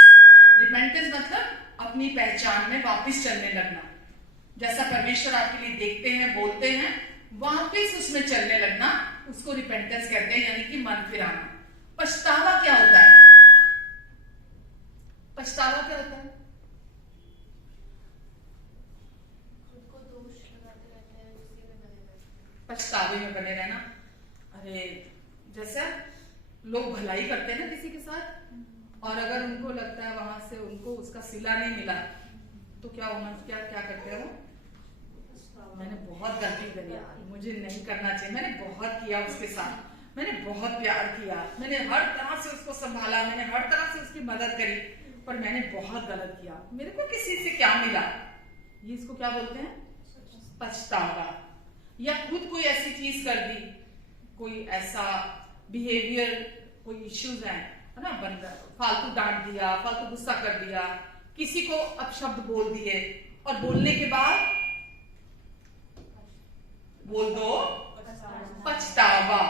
रिपेंटेंस मतलब अपनी पहचान में वापस चलने लगना। जैसा परमेश्वर आपके लिए देखते हैं, बोलते हैं, वापस उसमें चलने लगना, उसको रिपेंटेंस कहते हैं, यानी कि मन फिराना। पछतावा क्या होता है? पछतावा क्या होता है? खुद को दोष लगाते रहते हैं, उसी में बने रहते हैं। पछतावे में बने रहना। अरे जैसा लोग भलाई करते हैं ना किसी के साथ, और अगर उनको लगता है वहां से उनको उसका सिला नहीं मिला, तो क्या होना, क्या क्या करते हैं वो? मैंने बहुत गलती करी यार, मुझे नहीं करना चाहिए, मैंने बहुत किया उसके साथ, मैंने बहुत प्यार किया, मैंने हर तरह से उसको संभाला, मैंने हर तरह से उसकी मदद करी, पर मैंने बहुत गलत किया, मेरे को किसी से क्या मिला? ये इसको क्या बोलते हैं? पछतावा। या खुद कोई ऐसी चीज कर दी, कोई ऐसा बिहेवियर, कोई इश्यूज है ना, बंदा फालतू डांट दिया, फालतू गुस्सा कर दिया, किसी को अपशब्द बोल दिए, और बोलने के बाद बोल दो पछतावा।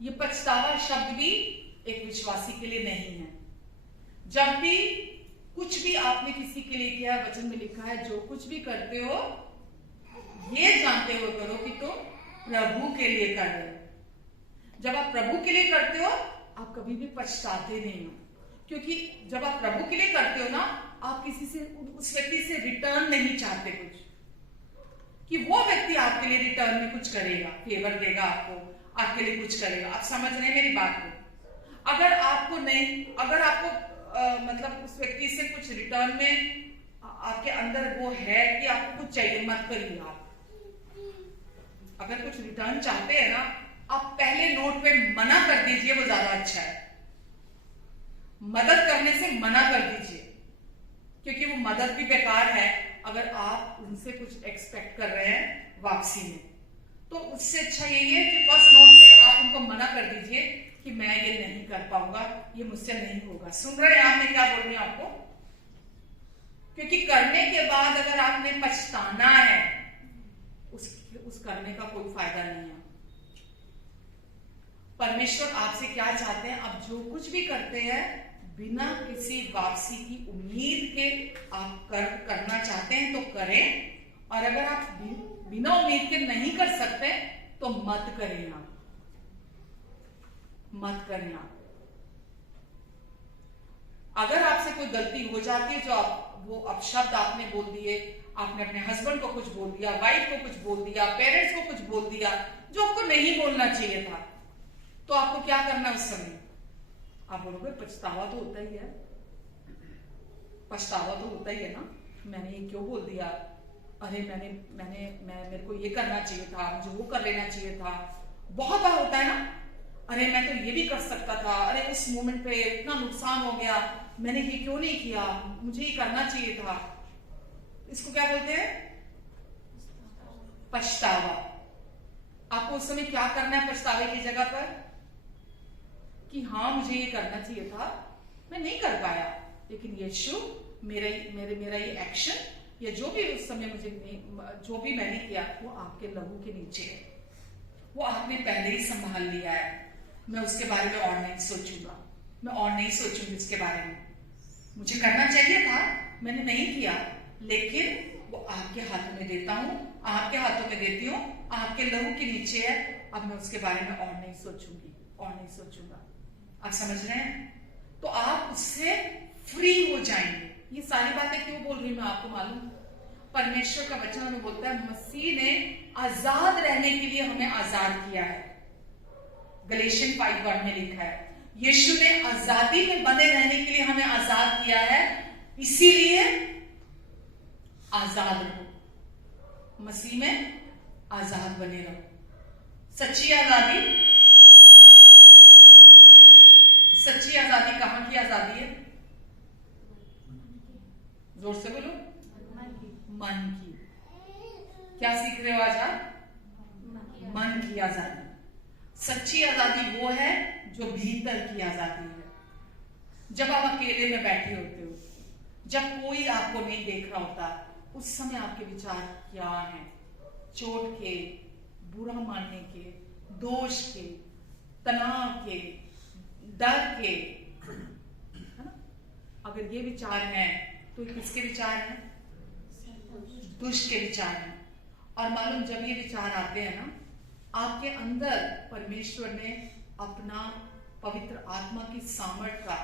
ये पछतावा शब्द भी एक विश्वासी के लिए नहीं है। जब भी कुछ भी आपने किसी के लिए किया, वचन में लिखा है, जो कुछ भी करते हो ये जानते हो करो कि तुम प्रभु के लिए कर रहे हो। जब आप प्रभु के लिए करते हो, आप कभी भी पछताते नहीं हो, क्योंकि जब आप प्रभु के लिए करते हो ना, आप किसी से, उस व्यक्ति से रिटर्न नहीं चाहते कुछ, कि वो व्यक्ति आपके लिए रिटर्न में कुछ करेगा, फेवर देगा आपको, आपके लिए कुछ करेगा। आप समझ रहे हैं मेरी बात को? अगर आपको नहीं, अगर आपको मतलब उस व्यक्ति से कुछ रिटर्न में आपके अंदर वो है कि आपको कुछ चाहिए, मत करिए। आप अगर कुछ रिटर्न चाहते हैं ना, आप पहले नोट पे मना कर दीजिए, वो ज्यादा अच्छा है। मदद करने से मना कर दीजिए, क्योंकि वो मदद भी बेकार है अगर आप उनसे कुछ एक्सपेक्ट कर रहे हैं वापसी में। तो उससे अच्छा यही है कि फर्स्ट नोट पे आप उनको मना कर दीजिए कि मैं ये नहीं कर पाऊंगा, ये मुझसे नहीं होगा। सुन रहे हैं आप मैं क्या बोल रही हूं आपको? क्योंकि करने के बाद अगर आपने पछताना है, उस करने का कोई फायदा नहीं है। परमेश्वर आपसे क्या चाहते हैं? आप जो कुछ भी करते हैं बिना किसी वापसी की उम्मीद के आप करना चाहते हैं तो करें, और अगर आप बिना उम्मीद के नहीं कर सकते तो मत करें। आप मत करें। अगर आपसे कोई गलती हो जाती है, जो वो अपशब्द आपने बोल दिए, आपने अपने हस्बैंड को कुछ बोल दिया, वाइफ को कुछ बोल दिया, पेरेंट्स को कुछ बोल दिया जो आपको नहीं बोलना चाहिए था, तो आपको क्या करना उस समय? आप बोलोगे पछतावा तो होता ही है, पछतावा तो होता ही है ना, मैंने ये क्यों बोल दिया, अरे मेरे को ये करना चाहिए था, मुझे वो कर लेना चाहिए था। बहुत बार होता है ना, अरे मैं तो ये भी कर सकता था, अरे उस मोमेंट पे इतना नुकसान हो गया, मैंने ये क्यों नहीं किया, मुझे ये करना चाहिए था। इसको क्या बोलते हैं? पछतावा। आपको उस समय क्या करना है पछतावे की जगह पर? कि हाँ मुझे ये करना चाहिए था, मैं नहीं कर पाया, लेकिन यीशु मेरा ये एक्शन या जो भी उस समय जो भी मैंने किया वो आपके लहू के नीचे है, वो आपने पहले ही संभाल लिया है। मैं उसके बारे में और नहीं सोचूंगा, मैं और नहीं सोचूंगी उसके बारे में। मुझे करना चाहिए था, मैंने नहीं किया, लेकिन वो आपके हाथों में देता हूं आपके हाथों में देती हूँ, आपके लहू के नीचे है, अब मैं उसके बारे में और नहीं सोचूंगी, और नहीं सोचूंगा। आप समझ रहे हैं? तो आप उससे फ्री हो जाएंगे। ये सारी बातें क्यों बोल रही हूं मैं आपको मालूम? परमेश्वर का वचन हमें बोलता है मसीह ने आजाद रहने के लिए हमें आजाद किया है। गलेशियन 5:1 में लिखा है यीशु ने आजादी में बने रहने के लिए हमें आजाद किया है, इसीलिए आजाद रहो, मसीह में आजाद बने रहो। सच्ची आजादी, सच्ची आजादी कहां की आजादी है? जोर से बोलो। मन की। क्या सीख रहे हो आज आप? मन की आजादी। सच्ची आजादी वो है जो भीतर की आजादी है। जब आप अकेले में बैठे होते हो, जब कोई आपको नहीं देख रहा होता, उस समय आपके विचार क्या हैं? चोट के, बुरा मानने के, दोष के, तनाव के, डर के, है ना? अगर ये विचार हैं तो किसके विचार हैं? दुष्ट के विचार हैं। और मालूम जब ये विचार आते हैं ना, आपके अंदर परमेश्वर ने अपना पवित्र आत्मा की सामर्थ का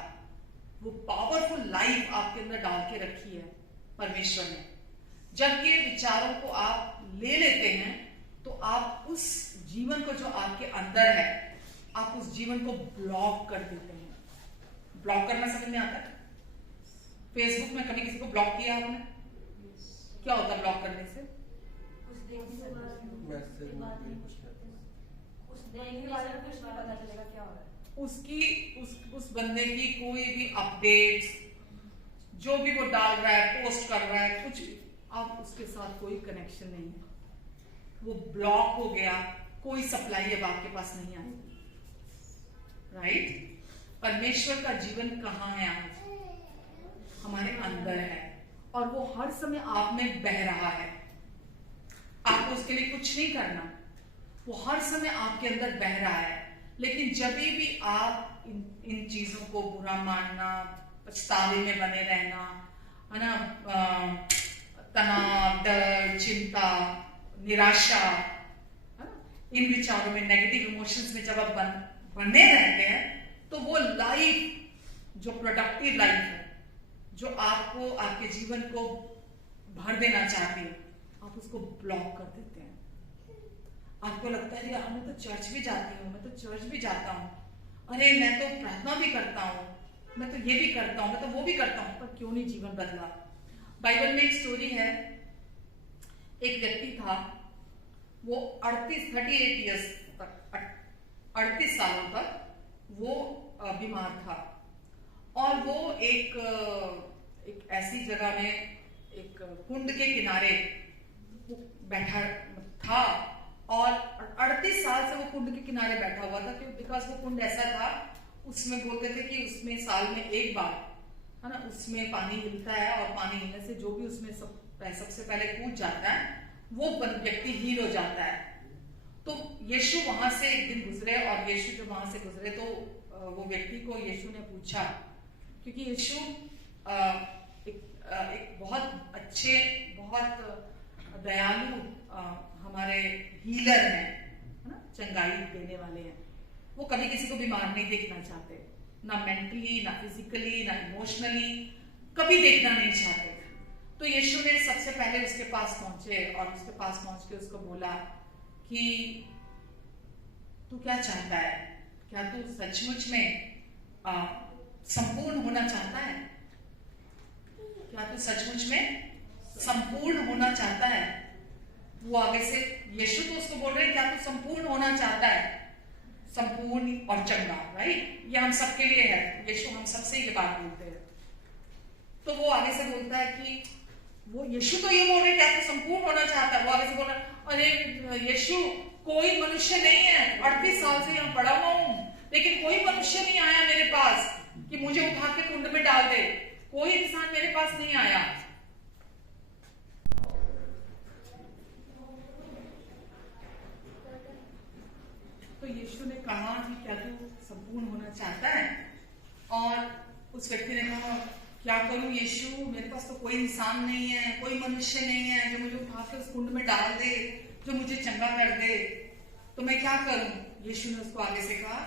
वो पावरफुल लाइफ आपके अंदर डाल के रखी है परमेश्वर ने। जब ये विचारों को आप ले लेते हैं तो आप उस जीवन को जो आपके अंदर है, आप उस जीवन को ब्लॉक कर देते हैं। ब्लॉक करना समझ में आता है? फेसबुक में कभी किसी को ब्लॉक किया आपने? क्या होता है ब्लॉक करने से? उस बंदे की कोई भी अपडेट्स, जो भी वो डाल रहा है, पोस्ट कर रहा है, कुछ भी, आप उसके साथ कोई कनेक्शन नहीं है, वो ब्लॉक हो गया, कोई सप्लाई अब आपके पास नहीं आएगी। राइट? परमेश्वर का जीवन कहाँ है आज? हमारे अंदर है, और वो हर समय आप में बह रहा है। आपको उसके लिए कुछ नहीं करना, वो हर समय आपके अंदर बह रहा है। लेकिन जब भी आप इन चीजों को बुरा मानना, पछतावे में बने रहना, है ना, तनाव, डर, चिंता, निराशा, है ना, इन विचारों में, नेगेटिव इमोशंस में जब आप बने रहते हैं, तो वो लाइफ जो प्रोडक्टिव लाइफ है, जो आपको आपके जीवन को भर देना चाहती है, आप उसको ब्लॉक कर देते हैं। आपको लगता है यार मैं तो चर्च भी जाती हूँ, मैं तो चर्च भी जाता हूँ, अरे मैं तो प्रार्थना भी करता हूँ, मैं तो ये भी करता हूँ, मैं तो वो भी करता हूँ, पर क्यों नहीं जीवन बदला? बाइबल में एक स्टोरी है, एक व्यक्ति था, वो 38 ईयर्स तक, 38 सालों तक वो बीमार था, और वो एक ऐसी जगह में, एक कुंड के किनारे बैठा था, और 38 साल से वो कुंड के किनारे बैठा हुआ था, क्योंकि बिकॉज वो कुंड ऐसा था, उसमें बोलते थे कि उसमें साल में एक बार, है ना, उसमें पानी हिलता है, और पानी हिलने से जो भी उसमें सबसे पहले कूद जाता है वो व्यक्ति हील हो जाता है। तो यीशु वहां से एक दिन गुजरे, और यीशु जब वहां से गुजरे तो वो व्यक्ति को यीशु ने पूछा, क्योंकि यीशु एक बहुत अच्छे, बहुत दयालु हमारे हीलर हैं, है ना, चंगाई देने वाले हैं। वो कभी किसी को बीमार नहीं देखना चाहते, ना मेंटली, ना फिजिकली, ना इमोशनली, कभी देखना नहीं चाहते। तो यीशु ने सबसे पहले उसके पास पहुंचे, और उसके पास पहुंच के उसको बोला कि तू क्या चाहता है? क्या तू सचमुच में संपूर्ण होना चाहता है? क्या तू सचमुच में संपूर्ण होना चाहता है? वो आगे से यीशु तो उसको बोल रहे हैं, क्या तू संपूर्ण होना चाहता है? संपूर्ण और चंगा, राइट? ये हम सबके लिए है, यीशु हम सबसे ये बात बोलते हैं। तो वो आगे से बोलता है कि वो यीशु तो ये बोल रहे, क्या तू संपूर्ण होना चाहता है? वो आगे से बोल रहा है, अरे यीशु, कोई मनुष्य नहीं है, 38 साल से यहाँ पड़ा हुआ हूं, लेकिन कोई मनुष्य नहीं आया मेरे पास कि मुझे उठा के कुंड में डाल दे, कोई इंसान मेरे पास नहीं आया। तो यीशु ने कहा कि क्या तू संपूर्ण होना चाहता है? और उस व्यक्ति ने कहा क्या करूं यीशु, मेरे पास तो कोई इंसान नहीं है, कोई मनुष्य नहीं है जो मुझे उठा के उस कुंड में डाल दे, जो मुझे चंगा कर दे, तो मैं क्या करूं? यीशु ने उसको आगे से कहा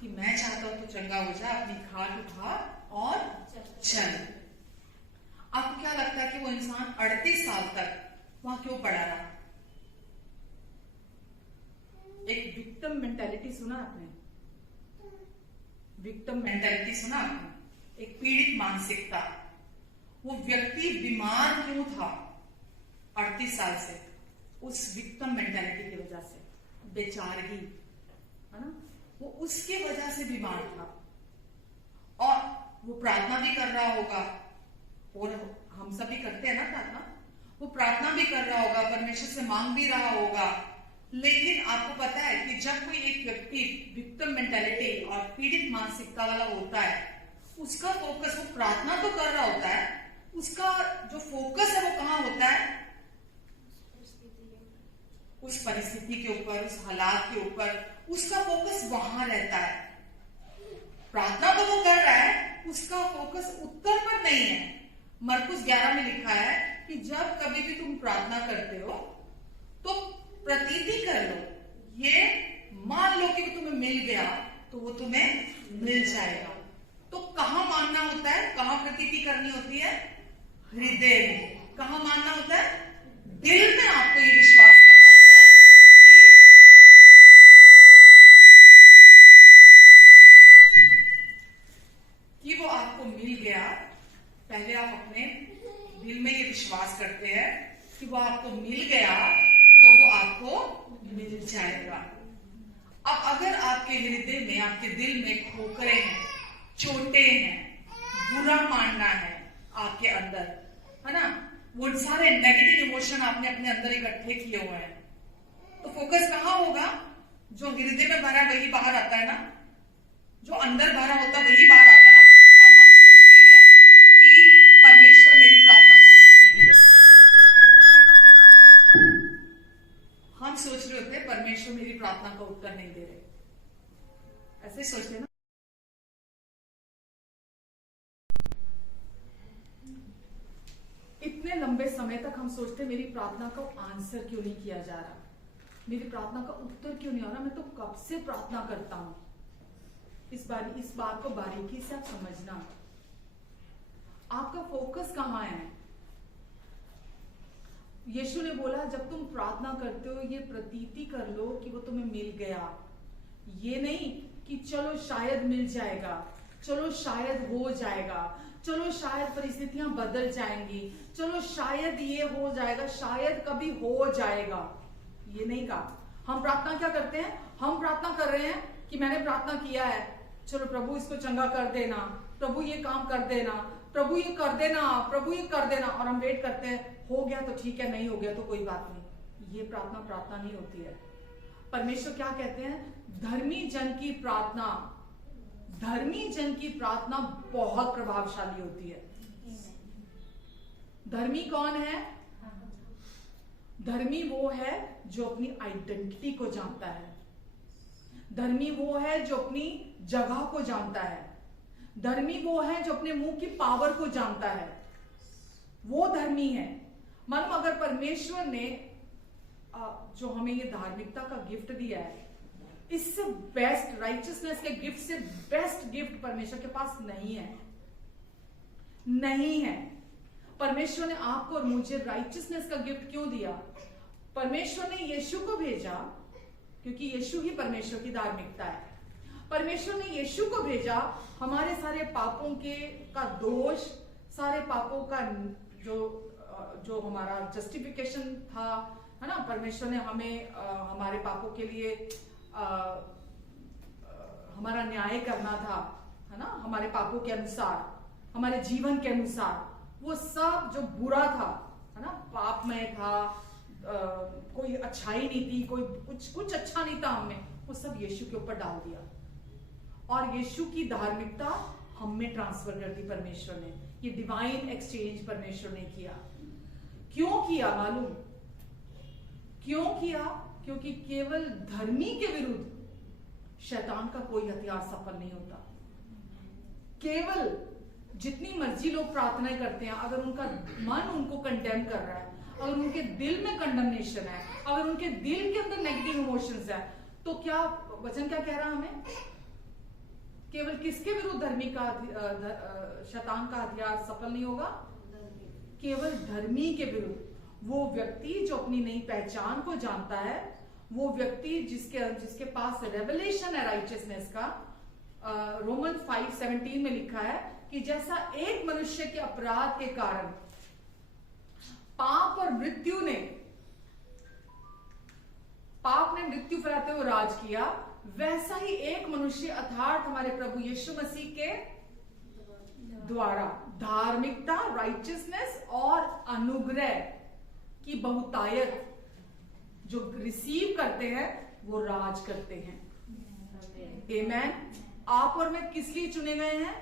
कि मैं चाहता हूं तो चंगा हो जा, अपनी खाट उठा और चल। आपको क्या लगता है कि वो इंसान 38 साल तक वहां क्यों पड़ा रहा? एक विक्टिम मेंटालिटी सुना आपने? विक्टिम मेंटालिटी सुना आपने? एक पीड़ित मानसिकता। वो व्यक्ति बीमार क्यों था 38 साल से? उस विक्टिम मेंटालिटी की वजह से, बेचारगी, है ना, वो उसके वजह से बीमार था। और वो प्रार्थना भी कर रहा होगा, और हम सभी करते हैं ना प्रार्थना, वो प्रार्थना भी कर रहा होगा, परमेश्वर से मांग भी रहा होगा। लेकिन आपको पता है कि जब कोई एक व्यक्ति विक्टिम मेंटालिटी और पीड़ित मानसिकता वाला होता है, उसका फोकस, वो प्रार्थना तो कर रहा होता है, उसका जो फोकस है वो कहाँ होता है? उस परिस्थिति के ऊपर, उस हालात के ऊपर, उसका फोकस वहां रहता है। प्रार्थना तो वो कर रहा है, उसका फोकस उत्तर पर नहीं है। मरकुस 11 में लिखा है कि जब कभी भी तुम प्रार्थना करते हो तो प्रतीति कर लो, ये मान लो कि वो तुम्हें मिल गया तो वो तुम्हें मिल जाएगा। तो कहां मानना होता है, कहां प्रतीति करनी होती है? हृदय में। कहां मानना होता है? दिल में। आपको ये विश्वास करना होता है कि वो आपको मिल गया। पहले आप अपने दिल में ये विश्वास करते हैं कि वो आपको मिल गया तो वो आपको मिल जाएगा। अब अगर आपके हृदय में, आपके दिल में ठोकरें हैं, चोटें हैं, बुरा मानना है आपके अंदर, है ना, वो सारे नेगेटिव इमोशन आपने अपने अंदर इकट्ठे किए हुए हैं, तो फोकस कहां होगा? जो हृदय में भरा वही बाहर आता है ना, जो अंदर भरा होता वही बाहर आता है ना। और हम सोचते हैं कि परमेश्वर मेरी प्रार्थना को उत्तर नहीं दे रहे। हम सोच रहे होते हैं परमेश्वर मेरी प्रार्थना का उत्तर नहीं दे रहे, ऐसे सोचते हैं ना। इतने लंबे समय तक हम सोचते मेरी प्रार्थना का आंसर क्यों नहीं किया जा रहा, मेरी प्रार्थना का उत्तर क्यों नहीं आ रहा, मैं तो कब से प्रार्थना करता हूं। इस बात को बारीकी से आप समझना, आपका फोकस कहां है? यीशु ने बोला जब तुम प्रार्थना करते हो ये प्रतीति कर लो कि वो तुम्हें मिल गया। ये नहीं कि चलो शायद मिल जाएगा, चलो शायद हो जाएगा, चलो शायद परिस्थितियां बदल जाएंगी, चलो शायद ये हो जाएगा, शायद कभी हो जाएगा, ये नहीं कहा। हम प्रार्थना क्या करते हैं? हम प्रार्थना कर रहे हैं कि मैंने प्रार्थना किया है, चलो प्रभु इसको चंगा कर देना, प्रभु ये काम कर देना, प्रभु ये कर देना, प्रभु ये कर देना, और हम वेट करते हैं हो गया तो ठीक है, नहीं हो गया तो कोई बात नहीं। ये प्रार्थना नहीं होती है। परमेश्वर क्या कहते हैं? धर्मी जन की प्रार्थना, धर्मी जन की प्रार्थना बहुत प्रभावशाली होती है। धर्मी कौन है? धर्मी वो है जो अपनी आइडेंटिटी को जानता है, धर्मी वो है जो अपनी जगह को जानता है, धर्मी वो है जो अपने मुंह की पावर को जानता है, वो धर्मी है। मालूम, अगर परमेश्वर ने जो हमें ये धार्मिकता का गिफ्ट दिया है, इससे बेस्ट, राइचियसनेस के गिफ्ट से बेस्ट गिफ्ट परमेश्वर के पास नहीं है, नहीं है। परमेश्वर ने आपको और मुझे राइचियसनेस का गिफ्ट क्यों दिया? परमेश्वर ने यीशु को भेजा, क्योंकि यीशु ही परमेश्वर की धार्मिकता है। परमेश्वर ने यीशु को भेजा हमारे सारे पापों का दोष, सारे पापों का जो हमारा जस्टिफिकेशन था, है ना, परमेश्वर ने हमें हमारे पापों के लिए हमारा न्याय करना था, है ना, हमारे पापों के अनुसार, हमारे जीवन के अनुसार। वो सब जो बुरा था, है ना, पापमय था, कोई अच्छाई नहीं थी, कोई कुछ अच्छा नहीं था हमें, वो सब यीशु के ऊपर डाल दिया, और यीशु की धार्मिकता हम में ट्रांसफर कर दी परमेश्वर ने। ये डिवाइन एक्सचेंज परमेश्वर ने किया। क्यों किया मालूम? क्यों किया? क्योंकि केवल धर्मी के विरुद्ध शैतान का कोई हथियार सफल नहीं होता। केवल जितनी मर्जी लोग प्रार्थनाएं करते हैं, अगर उनका मन उनको कंडेम कर रहा है, अगर उनके दिल में कंडमनेशन है, अगर उनके दिल के अंदर नेगेटिव इमोशंस है, तो क्या वचन क्या कह रहा है हमें? केवल किसके विरुद्ध धर्मी का शैतान का हथियार सफल नहीं होगा? केवल धर्मी के विरुद्ध। वो व्यक्ति जो अपनी नई पहचान को जानता है, वो व्यक्ति जिसके पास रेवलेशन है राइचियसनेस का, रोमन 5:17 में लिखा है कि जैसा एक मनुष्य के अपराध के कारण पाप ने मृत्यु फैलाते हुए राज किया, वैसा ही एक मनुष्य अर्थात हमारे प्रभु यीशु मसीह के द्वारा धार्मिकता, राइचियसनेस और अनुग्रह की बहुतायत जो रिसीव करते हैं वो राज करते हैं। आमेन। आप और मैं किस लिए चुने गए हैं?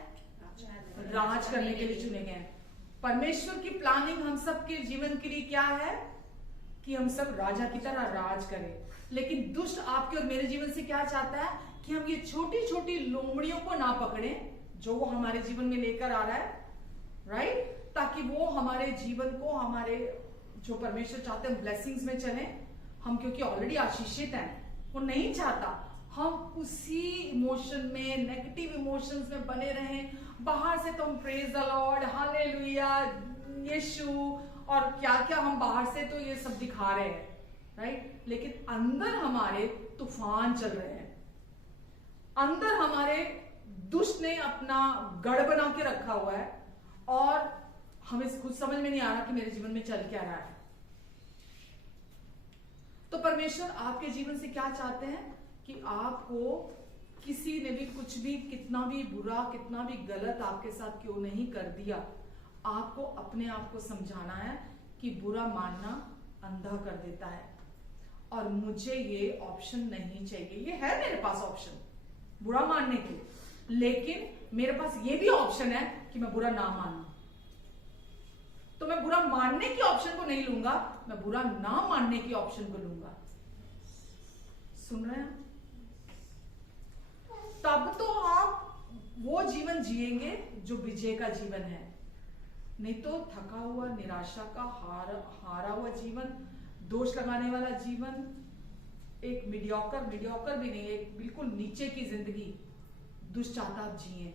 राज करने के लिए चुने गए हैं। परमेश्वर की प्लानिंग हम सब के जीवन के लिए क्या है? कि हम सब राजा की तरह राज करें। लेकिन दुष्ट आपके और मेरे जीवन से क्या चाहता है? कि हम ये छोटी छोटी लोमड़ियों को ना पकड़ें जो वो हमारे जीवन में लेकर आ रहा है, राइट? ताकि वो हमारे जीवन को, हमारे जो परमेश्वर चाहते हैं ब्लेसिंग्स में चलें। हम क्योंकि ऑलरेडी आशीषित हैं, वो नहीं चाहता हम उसी इमोशन में, नेगेटिव इमोशंस में बने रहें। बाहर से तो हम प्रेज द लॉर्ड, हालेलुया, यीशु और क्या क्या हम बाहर से तो ये सब दिखा रहे हैं, राइट? लेकिन अंदर हमारे तूफान चल रहे हैं। अंदर हमारे दुष्ट ने अपना गढ़ बना के रखा हुआ है और हमें खुद समझ में नहीं आ रहा कि मेरे जीवन में चल क्या रहा है। तो परमेश्वर आपके जीवन से क्या चाहते हैं? कि आपको किसी ने भी कुछ भी, कितना भी बुरा, कितना भी गलत आपके साथ क्यों नहीं कर दिया, आपको अपने आप को समझाना है कि बुरा मानना अंधा कर देता है और मुझे ये ऑप्शन नहीं चाहिए। ये है मेरे पास ऑप्शन बुरा मानने की, लेकिन मेरे पास ये भी ऑप्शन है कि मैं बुरा ना मानूं। तो मैं बुरा मानने की ऑप्शन को नहीं लूंगा, मैं बुरा ना मानने की ऑप्शन को लूंगा। सुन रहे हैं? तब तो आप वो जीवन जिएंगे जो विजय का जीवन है। नहीं तो थका हुआ, निराशा का, हारा हुआ जीवन, दोष लगाने वाला जीवन, एक मीडियोकर भी नहीं, एक बिल्कुल नीचे की जिंदगी दुष्ट चाहता आप जिए,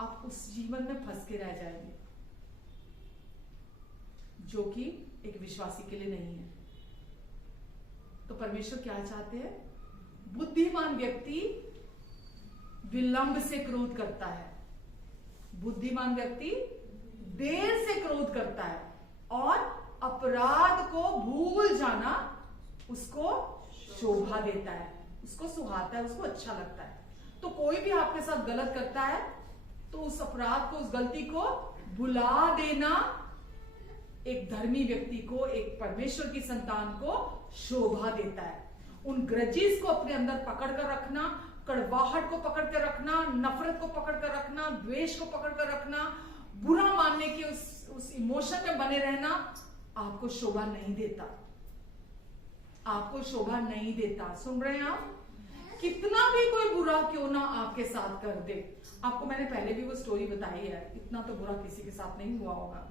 आप उस जीवन में फंस के रह जाएंगे जो कि एक विश्वासी के लिए नहीं है। तो परमेश्वर क्या चाहते हैं? बुद्धिमान व्यक्ति विलंब से क्रोध करता है, बुद्धिमान व्यक्ति देर से क्रोध करता है और अपराध को भूल जाना उसको शोभा देता है, उसको सुहाता है, उसको अच्छा लगता है। तो कोई भी आपके साथ गलत करता है तो उस अपराध को, उस गलती को भुला देना एक धर्मी व्यक्ति को, एक परमेश्वर की संतान को शोभा देता है। उन ग्रजेस को अपने अंदर पकड़ कर रखना, कड़वाहट को पकड़ कर रखना, नफरत को पकड़ कर रखना, द्वेष को पकड़ कर रखना, बुरा मानने की उस इमोशन में बने रहना आपको शोभा नहीं देता, आपको शोभा नहीं देता। सुन रहे हैं आप? कितना भी कोई बुरा क्यों ना आपके साथ कर दे, आपको मैंने पहले भी वो स्टोरी बताई है, इतना तो बुरा किसी के साथ नहीं हुआ होगा।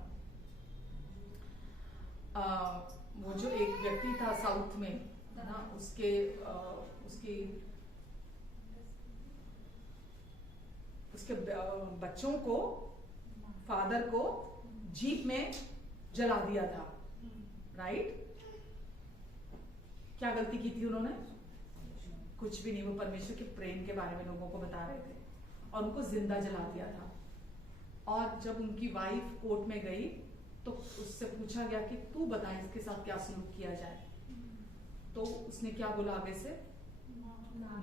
वो जो एक व्यक्ति था साउथ में ना, उसके बच्चों को, फादर को जीप में जला दिया था, राइट? क्या गलती की थी उन्होंने? कुछ भी नहीं, वो परमेश्वर के प्रेम के बारे में लोगों को बता रहे थे और उनको जिंदा जला दिया था। और जब उनकी वाइफ कोर्ट में गई तो उससे पूछा गया कि तू बता इसके साथ क्या सलूक किया जाए, तो उसने क्या बोला आगे से?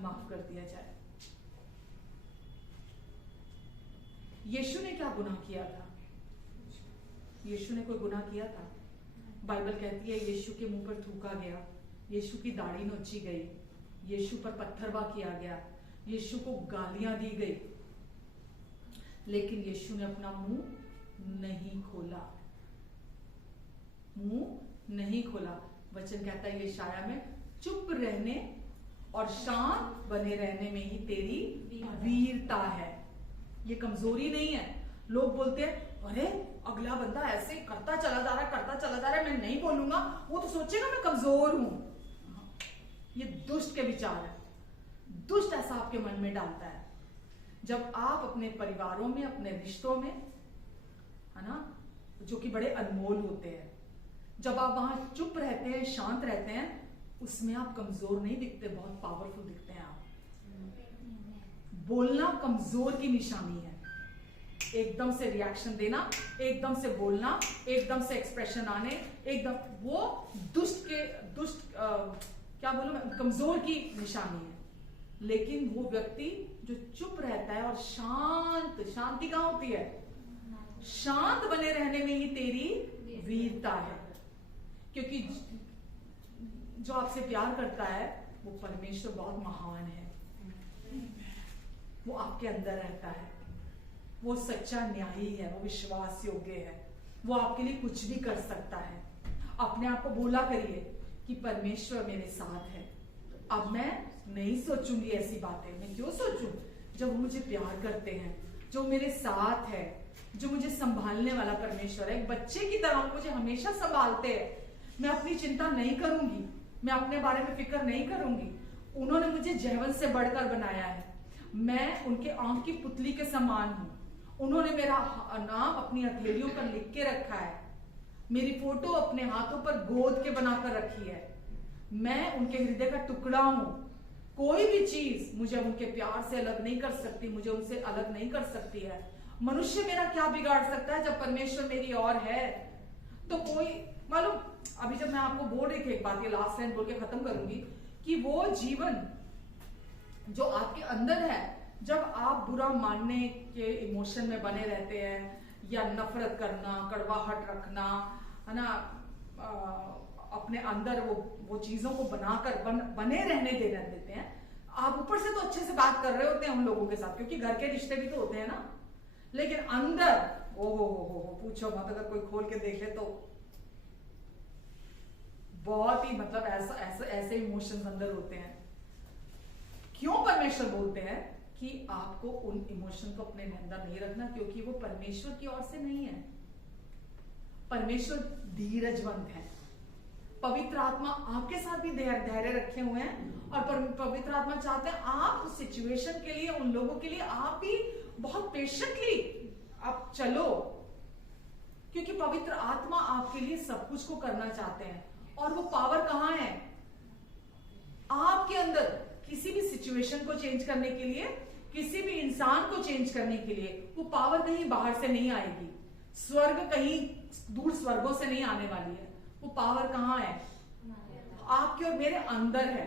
माफ कर दिया जाए। यीशु ने क्या गुनाह किया था? यीशु ने कोई गुनाह किया था? बाइबल कहती है यीशु के मुंह पर थूका गया, यीशु की दाढ़ी नोची गई, यीशु पर पत्थरवा किया गया, यीशु को गालियां दी गई, लेकिन यीशु ने अपना मुंह नहीं खोला, मुंह नहीं खोला। वचन कहता है यशाया में, चुप रहने और शांत बने रहने में ही तेरी वीरता है। ये कमजोरी नहीं है, लोग बोलते हैं अरे अगला बंदा ऐसे करता चला जा रहा है, मैं नहीं बोलूंगा, वो तो सोचेगा मैं कमजोर हूं। ये दुष्ट के विचार है। दुष्ट ऐसा आपके मन में डालता है। जब आप अपने परिवारों में, अपने रिश्तों में, है ना, जो कि बड़े अनमोल होते हैं, जब आप वहां चुप रहते हैं, शांत रहते हैं, उसमें आप कमजोर नहीं दिखते, बहुत पावरफुल दिखते हैं आप। बोलना कमजोर की निशानी है। एकदम से रिएक्शन देना, एकदम से बोलना, एकदम से एक्सप्रेशन आने, एकदम, वो दुष्ट क्या बोलूं मैं, कमजोर की निशानी है। लेकिन वो व्यक्ति जो चुप रहता है और शांति कहां होती है? शांत बने रहने में ही तेरी वीरता है। क्योंकि जो आपसे प्यार करता है वो परमेश्वर बहुत महान है। वो आपके अंदर रहता है, वो सच्चा न्यायी है, वो विश्वास योग्य है, वो आपके लिए कुछ भी कर सकता है। अपने आप को बोला करिए कि परमेश्वर मेरे साथ है। अब मैं नहीं सोचूंगी ऐसी बातें। मैं क्यों सोचूं जब वो मुझे प्यार करते हैं, जो मेरे साथ है, जो मुझे संभालने वाला परमेश्वर है। एक बच्चे की तरह मुझे हमेशा संभालते हैं। मैं अपनी चिंता नहीं करूंगी, मैं अपने बारे में फिक्र नहीं करूंगी। उन्होंने मुझे जीवन से बढ़कर बनाया है। मैं उनके आंख की पुतली के समान हूं। उन्होंने मेरा नाम अपनी हथेलियों पर लिख के रखा है। मेरी फोटो अपने हाथों पर गोद के बनाकर रखी है। मैं उनके हृदय का टुकड़ा हूं। कोई भी चीज मुझे उनके प्यार से अलग नहीं कर सकती, मुझे उनसे अलग नहीं कर सकती है। मनुष्य मेरा क्या बिगाड़ सकता है जब परमेश्वर मेरी ओर है? तो कोई, मालूम, अभी जब मैं आपको बोल रही थी एक बात, ये लास्ट लाइन बोल के खत्म करूंगी, कि वो जीवन जो आपके अंदर है, जब आप बुरा मानने के इमोशन में बने रहते हैं, या नफरत करना, कड़वाहट रखना, है ना, अपने अंदर वो चीजों को बनाकर बने रहने देते हैं। आप ऊपर से तो अच्छे से बात कर रहे होते हैं उन लोगों के साथ, क्योंकि घर के रिश्ते भी तो होते हैं ना, लेकिन अंदर हो पूछो मत। अगर कोई खोल के देख ले तो बहुत ही, मतलब ऐसे इमोशंस अंदर होते हैं। क्यों परमेश्वर बोलते हैं कि आपको उन इमोशन को अपने अंदर नहीं रखना? क्योंकि वो परमेश्वर की ओर से नहीं है। परमेश्वर धीरजवंत है। पवित्र आत्मा आपके साथ भी धैर्य रखे हुए हैं, और पवित्र आत्मा चाहते हैं आप उस सिचुएशन के लिए, उन लोगों के लिए आप भी बहुत पेशेंटली आप चलो, क्योंकि पवित्र आत्मा आपके लिए सब कुछ को करना चाहते हैं। और वो पावर कहां है? आपके अंदर। किसी भी सिचुएशन को चेंज करने के लिए, किसी भी इंसान को चेंज करने के लिए वो पावर कहीं बाहर से नहीं आएगी। स्वर्ग कहीं दूर स्वर्गों से नहीं आने वाली है। वो पावर कहां है? आपके और मेरे अंदर है।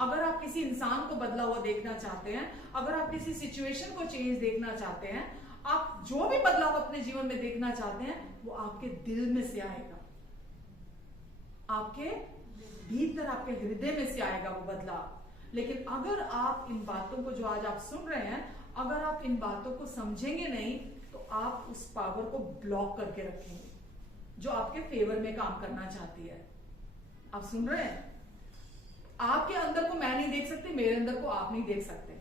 अगर आप किसी इंसान को बदला हुआ देखना चाहते हैं, अगर आप किसी सिचुएशन को चेंज देखना चाहते हैं, आप जो भी बदलाव अपने जीवन में देखना चाहते हैं, वो आपके दिल में से आएगा, आपके भीतर, आपके हृदय में से आएगा वो बदलाव। लेकिन अगर आप इन बातों को जो आज आप सुन रहे हैं, अगर आप इन बातों को समझेंगे नहीं, तो आप उस पावर को ब्लॉक करके रखेंगे जो आपके फेवर में काम करना चाहती है। आप सुन रहे हैं? आपके अंदर को मैं नहीं देख सकती, मेरे अंदर को आप नहीं देख सकते।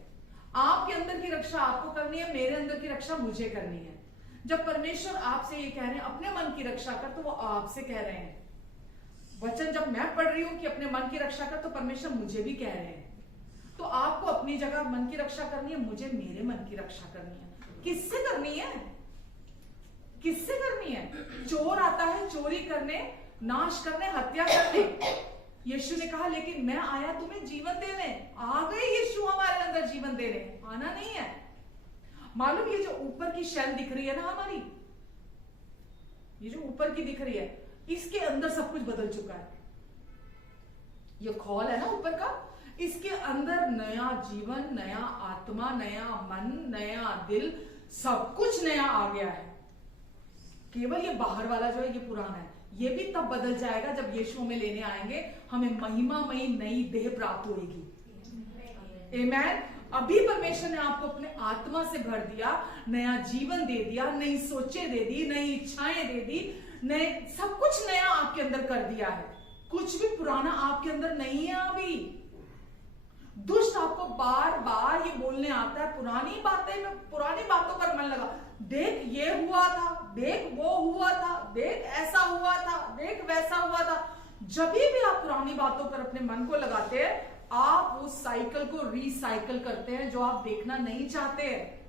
आपके अंदर की रक्षा आपको करनी है, मेरे अंदर की रक्षा मुझे करनी है। जब परमेश्वर आपसे ये कह रहे हैं अपने मन की रक्षा कर, तो वो आपसे कह रहे हैं। वचन जब मैं पढ़ रही हूं कि अपने मन की रक्षा कर, तो परमेश्वर मुझे भी कह रहे हैं। तो आपको अपनी जगह मन की रक्षा करनी है, मुझे मेरे मन की रक्षा करनी है। किससे करनी है? किससे करनी है? चोर आता है चोरी करने, नाश करने, हत्या करने। यीशु ने कहा लेकिन मैं आया तुम्हें जीवन देने। आ गए यीशु हमारे अंदर जीवन देने, आना नहीं है। मालूम, ये जो ऊपर की शैल दिख रही है ना हमारी, ये जो ऊपर की दिख रही है, इसके अंदर सब कुछ बदल चुका है। ये खोल है ना ऊपर का, इसके अंदर नया जीवन, नया आत्मा, नया मन, नया दिल, सब कुछ नया आ गया है। केवल ये बाहर वाला जो है ये पुराना है। ये भी तब बदल जाएगा जब यीशु में लेने आएंगे, हमें महिमामयी नई देह प्राप्त होगी। आमेन। अभी परमेश्वर ने आपको अपने आत्मा से भर दिया, नया जीवन दे दिया, नई सोचें दे दी, नई इच्छाएं दे दी, नए सब कुछ नया आपके अंदर कर दिया है। कुछ भी पुराना आपके अंदर नहीं है अभी। दुष्ट आपको बार बार ये बोलने आता है, पुरानी बातों पर मन लगा, देख ये हुआ था, देख वो हुआ था, देख ऐसा हुआ था, देख वैसा हुआ था। जब भी आप पुरानी बातों पर अपने मन को लगाते हैं, आप उस साइकिल को रिसाइकिल करते हैं जो आप देखना नहीं चाहते हैं।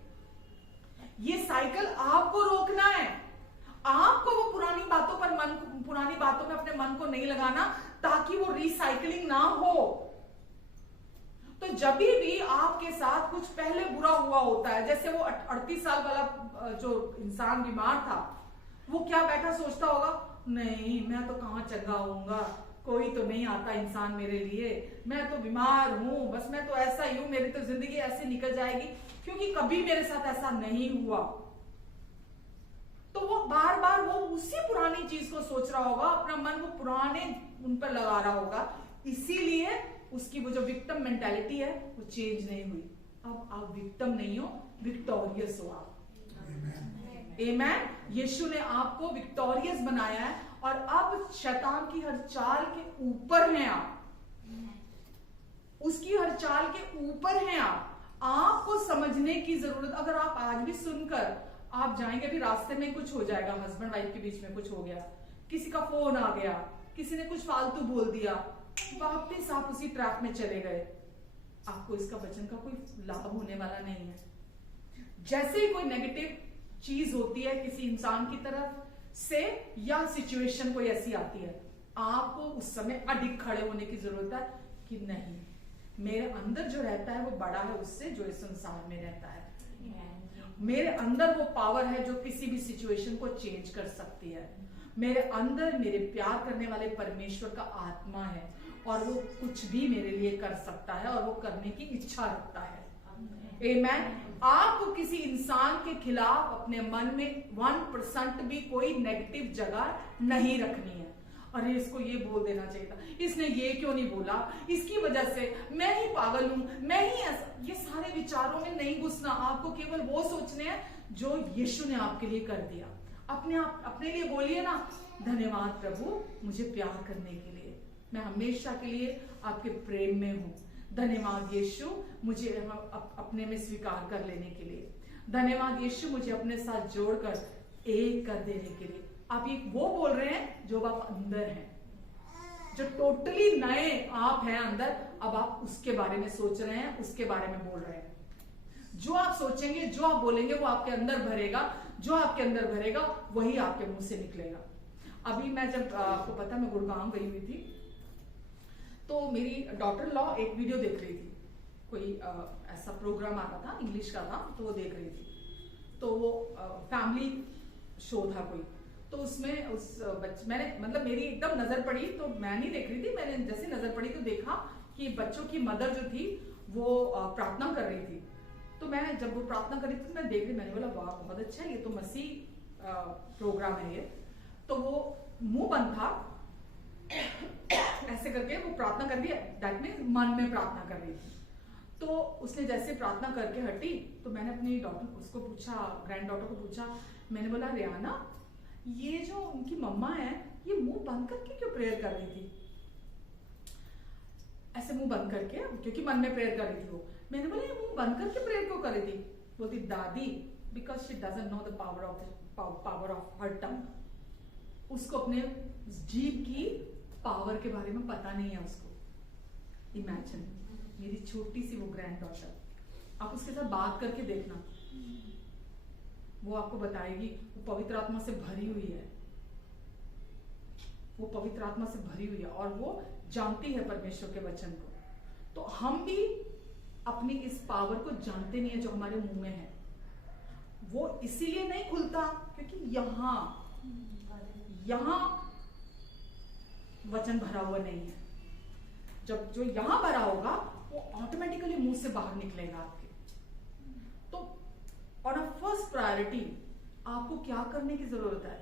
ये साइकिल आपको रोकना है। आपको वो पुरानी बातों में अपने मन को नहीं लगाना, ताकि वो रिसाइकलिंग ना हो। तो जब भी आपके साथ कुछ पहले बुरा हुआ होता है, जैसे वो 38 साल वाला जो इंसान बीमार था, वो क्या बैठा सोचता होगा, नहीं मैं तो कहां चंगा होऊंगा, कोई तो नहीं आता इंसान मेरे लिए, मैं तो बीमार हूं, बस मैं तो ऐसा ही हूं, मेरी तो जिंदगी ऐसे निकल जाएगी, क्योंकि कभी मेरे साथ ऐसा नहीं हुआ। तो वो बार बार वो उसी पुरानी चीज को सोच रहा होगा, अपना मन वो पुराने उन पर लगा रहा होगा, इसीलिए उसकी वो जो विक्टिम मेंटालिटी है वो चेंज नहीं हुई। अब आप विक्टिम नहीं हो, विक्टोरियस हो आप। आमेन। यीशु ने आपको विक्टोरियस बनाया है, और अब शैतान की हर चाल के ऊपर हैं आप, उसकी हर चाल के ऊपर हैं आप। आपको समझने की जरूरत, अगर आप आज भी सुनकर आप जाएंगे, भी रास्ते में कुछ हो जाएगा, हस्बैंड वाइफ के बीच में कुछ हो गया, किसी का फोन आ गया, किसी ने कुछ फालतू बोल दिया, वापस आप उसी ट्रैप में चले गए, आपको इसका वचन का कोई लाभ होने वाला नहीं है। जैसे ही कोई नेगेटिव चीज होती है किसी इंसान की तरफ से, या सिचुएशन कोई ऐसी आती है, आपको उस समय अडिग खड़े होने की जरूरत है कि नहीं, मेरे अंदर जो रहता है वो बड़ा है उससे जो इस संसार में रहता है। मेरे अंदर वो पावर है जो किसी भी सिचुएशन को चेंज कर सकती है। मेरे अंदर मेरे प्यार करने वाले परमेश्वर का आत्मा है, और वो कुछ भी मेरे लिए कर सकता है, और वो करने की इच्छा रखता है। आमेन। आपको किसी इंसान के खिलाफ अपने मन में 1% भी कोई नेगेटिव जगह नहीं रखनी है। अरे इसको ये बोल देना चाहिए था, इसने ये क्यों नहीं बोला, इसकी वजह से मैं ही पागल हूं, मैं ही ऐसा, ये सारे विचारों में नहीं घुसना। आपको केवल वो सोचने हैं जो यीशु ने आपके लिए कर दिया। अपने लिए बोलिए ना, धन्यवाद प्रभु मुझे प्यार करने के लिए, मैं हमेशा के लिए आपके प्रेम में हूं। धन्यवाद यीशु मुझे अपने में स्वीकार कर लेने के लिए। धन्यवाद यीशु मुझे अपने साथ जोड़कर एक कर देने के लिए। आप ये वो बोल रहे हैं जो आप अंदर हैं, जो टोटली नए आप हैं अंदर। अब आप उसके बारे में सोच रहे हैं, उसके बारे में बोल रहे हैं। जो आप सोचेंगे, जो आप बोलेंगे, वो आपके अंदर भरेगा। जो आपके अंदर भरेगा वही आपके मुंह से निकलेगा। अभी मैं जब आपको पता, मैं गुड़गांव गई हुई थी, तो मेरी डॉटर लॉ एक वीडियो देख रही थी, कोई ऐसा प्रोग्राम आ रहा था, इंग्लिश का था, तो वो देख रही थी। तो वो फैमिली शो था कोई, तो उसमें मैंने मतलब मेरी एकदम नजर पड़ी, तो मैं नहीं देख रही थी, मैंने जैसे नजर पड़ी तो देखा कि बच्चों की मदर जो थी वो प्रार्थना कर रही थी। तो मैं जब वो प्रार्थना कर रही थी, मैं देख रही, मैंने बोला वाह बहुत अच्छा है, ये तो मसीह प्रोग्राम है ये। तो वो मुंह बंद था, ऐसे करके वो प्रार्थना कर रही है, दैट मीन्स मन में प्रार्थना कर रही थी। तो उसने जैसे प्रार्थना करके हटी, तो मैंने अपनी डॉटर उसको पूछा, ग्रैंड डॉटर को पूछा, मैंने बोला रियाना, ये जो उनकी मम्मा है, ये मुंह बंद करके क्यों प्रेयर कर रही थी? ऐसे मुंह बंद करके, क्योंकि मन में प्रेयर कर रही थी वो। मैंने बोला ये मुंह बंद करके प्रेयर क्यों कर रही थी? बोलती दादी, because she doesn't know the power of her tongue. उसको अपने जीभ की पावर के बारे में पता नहीं है उसको। इमेजिन, मेरी छोटी सी वो ग्रैंड डॉटर, आप उसके साथ बात करके देखना, वो आपको बताएगी वो पवित्र आत्मा से भरी हुई है, वो पवित्र आत्मा से भरी हुई है, और वो जानती है परमेश्वर के वचन को। तो हम भी अपनी इस पावर को जानते नहीं है जो हमारे मुंह में है। वो इसीलिए नहीं खुलता क्योंकि यहां वचन भरा हुआ नहीं है। जब जो यहां भरा होगा वो ऑटोमेटिकली मुंह से बाहर निकलेगा आपके। तो और फर्स्ट प्रायोरिटी आपको क्या करने की जरूरत है?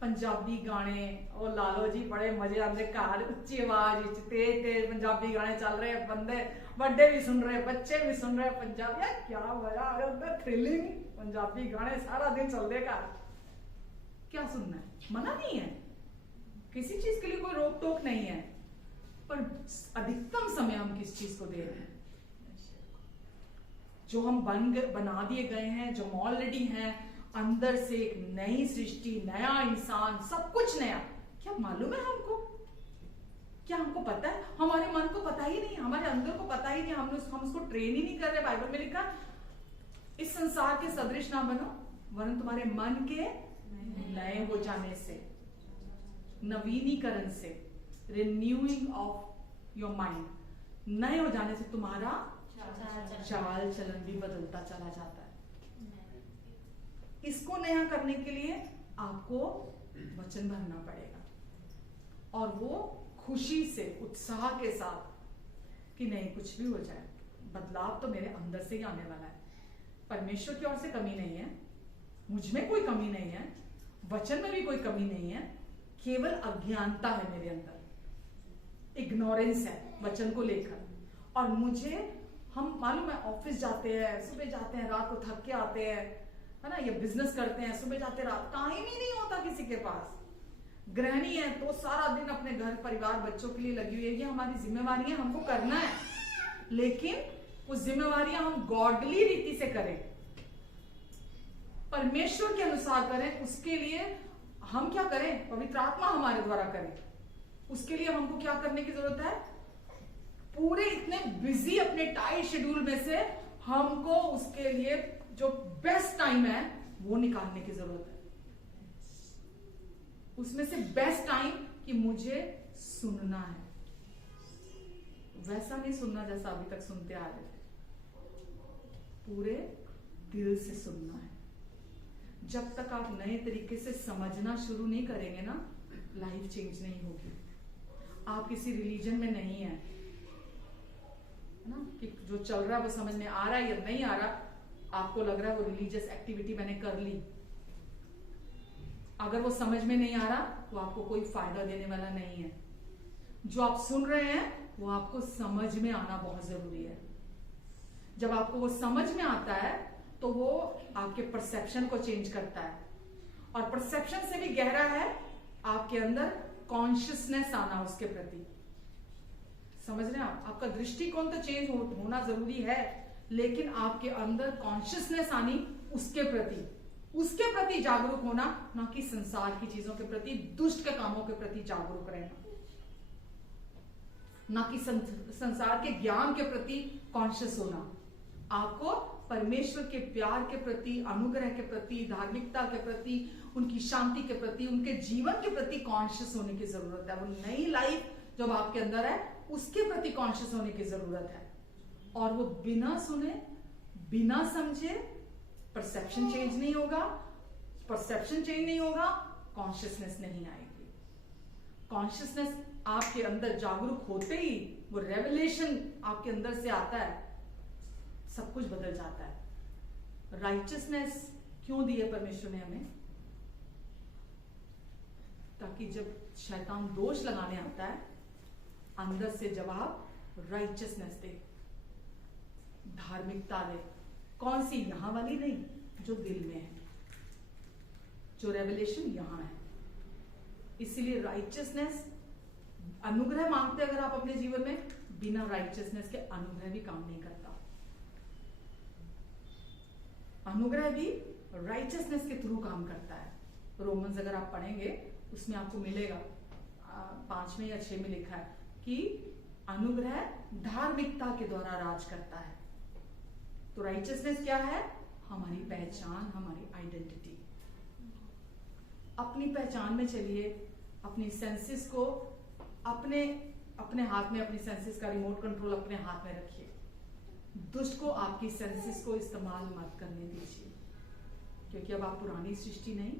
पंजाबी गाने और लालो जी बड़े मजे आते, कार उच्ची आवाज तेज तेज पंजाबी गाने चल रहे हैं, बंदे बड़े भी सुन रहे, बच्चे भी सुन रहे पंजाबी, क्या मजा आ रहा है, थ्रिलिंग पंजाबी गाने सारा दिन चल रहे कार। क्या सुनना है? मना नहीं है, किसी चीज के लिए कोई रोक टोक नहीं है, पर अधिकतम समय हम किस चीज को दे रहे हैं? जो हम बना दिए गए हैं, जो हम ऑलरेडी हैं, अंदर से एक नई सृष्टि, नया इंसान, सब कुछ नया। क्या मालूम है हमको? क्या हमको पता है? हमारे मन को पता ही नहीं, हमारे अंदर को पता ही नहीं, हम उसको ट्रेन ही नहीं कर रहे। बाइबल में लिखा, इस संसार के सदृश ना बनो, वरन तुम्हारे मन के नए हो जाने से, नवीनीकरण से, रिन्यूइंग ऑफ योर माइंड, नए हो जाने से तुम्हारा चाल चलन भी बदलता चला जाता है। इसको नया करने के लिए आपको वचन भरना पड़ेगा, और वो खुशी से, उत्साह के साथ कि नहीं, कुछ भी हो जाए, बदलाव तो मेरे अंदर से ही आने वाला है। परमेश्वर की ओर से कमी नहीं है, मुझ में कोई कमी नहीं है, वचन में भी कोई कमी नहीं है, केवल अज्ञानता है मेरे अंदर, इग्नोरेंस है वचन को लेकर। और मुझे, हम मालूम है, ऑफिस जाते हैं, सुबह जाते हैं, रात को थक के आते हैं, है ना, या बिजनेस करते हैं, सुबह जाते रात, टाइम ही नहीं होता किसी के पास। गृहिणी है तो सारा दिन अपने घर परिवार बच्चों के लिए लगी हुई है, ये हमारी जिम्मेवारियां हमको करना है, लेकिन वो जिम्मेवारियां हम गॉडली रीति से करें, परमेश्वर के अनुसार करें। उसके लिए हम क्या करें? पवित्र आत्मा हमारे द्वारा करें। उसके लिए हमको क्या करने की जरूरत है? पूरे इतने बिजी अपने टाइट शेड्यूल में से हमको उसके लिए जो बेस्ट टाइम है वो निकालने की जरूरत है। उसमें से बेस्ट टाइम कि मुझे सुनना है, वैसा नहीं सुनना जैसा अभी तक सुनते आ रहे थे, पूरे दिल से सुनना है। जब तक आप नए तरीके से समझना शुरू नहीं करेंगे ना, लाइफ चेंज नहीं होगी। आप किसी रिलीजन में नहीं है ना, कि जो चल रहा है वो समझ में आ रहा है या नहीं आ रहा, आपको लग रहा है वो रिलीजियस एक्टिविटी मैंने कर ली, अगर वो समझ में नहीं आ रहा तो आपको कोई फायदा देने वाला नहीं है। जो आप सुन रहे हैं वो आपको समझ में आना बहुत जरूरी है। जब आपको वो समझ में आता है तो वो आपके परसेप्शन को चेंज करता है, और परसेप्शन से भी गहरा है आपके अंदर कॉन्शियसनेस आना उसके प्रति। समझ रहे हैं आप? आपका दृष्टिकोण तो चेंज होना जरूरी है, लेकिन आपके अंदर कॉन्शियसनेस आनी उसके प्रति जागरूक होना, ना कि संसार की चीजों के प्रति, दुष्ट के कामों के प्रति जागरूक रहना, ना कि संसार के ज्ञान के प्रति कॉन्शियस होना। आपको परमेश्वर के प्यार के प्रति, अनुग्रह के प्रति, धार्मिकता के प्रति, उनकी शांति के प्रति, उनके जीवन के प्रति कॉन्शियस होने की जरूरत है। वो नई लाइफ जब आपके अंदर है उसके प्रति कॉन्शियस होने की जरूरत है। और वो बिना सुने, बिना समझे परसेप्शन चेंज नहीं होगा, परसेप्शन चेंज नहीं होगा, कॉन्शियसनेस नहीं आएगी। कॉन्शियसनेस आपके अंदर जागरूक होते ही वो रेवलेशन आपके अंदर से आता है, सब कुछ बदल जाता है। राइचियसनेस क्यों दी है परमेश्वर ने हमें? ताकि जब शैतान दोष लगाने आता है, अंदर से जवाब राइचियसनेस दे, धार्मिकता दे। कौन सी? यहां वाली नहीं, जो दिल में है, जो रेवलेशन यहां है। इसीलिए राइचियसनेस, अनुग्रह मांगते अगर आप अपने जीवन में, बिना राइचियसनेस के अनुग्रह भी काम नहीं करता। अनुग्रह भी राइचियसनेस के थ्रू काम करता है। रोमन्स अगर आप पढ़ेंगे उसमें आपको मिलेगा, 5 में या 6 में लिखा है कि अनुग्रह धार्मिकता के द्वारा राज करता है। तो राइचियसनेस क्या है? हमारी पहचान, हमारी आइडेंटिटी। अपनी पहचान में चलिए, अपनी सेंसेस को अपने हाथ में, अपनी सेंसेस का रिमोट कंट्रोल अपने हाथ में रखिए। दुष्ट को आपकी सेंसेस को इस्तेमाल मत करने दीजिए, क्योंकि अब आप पुरानी सृष्टि नहीं,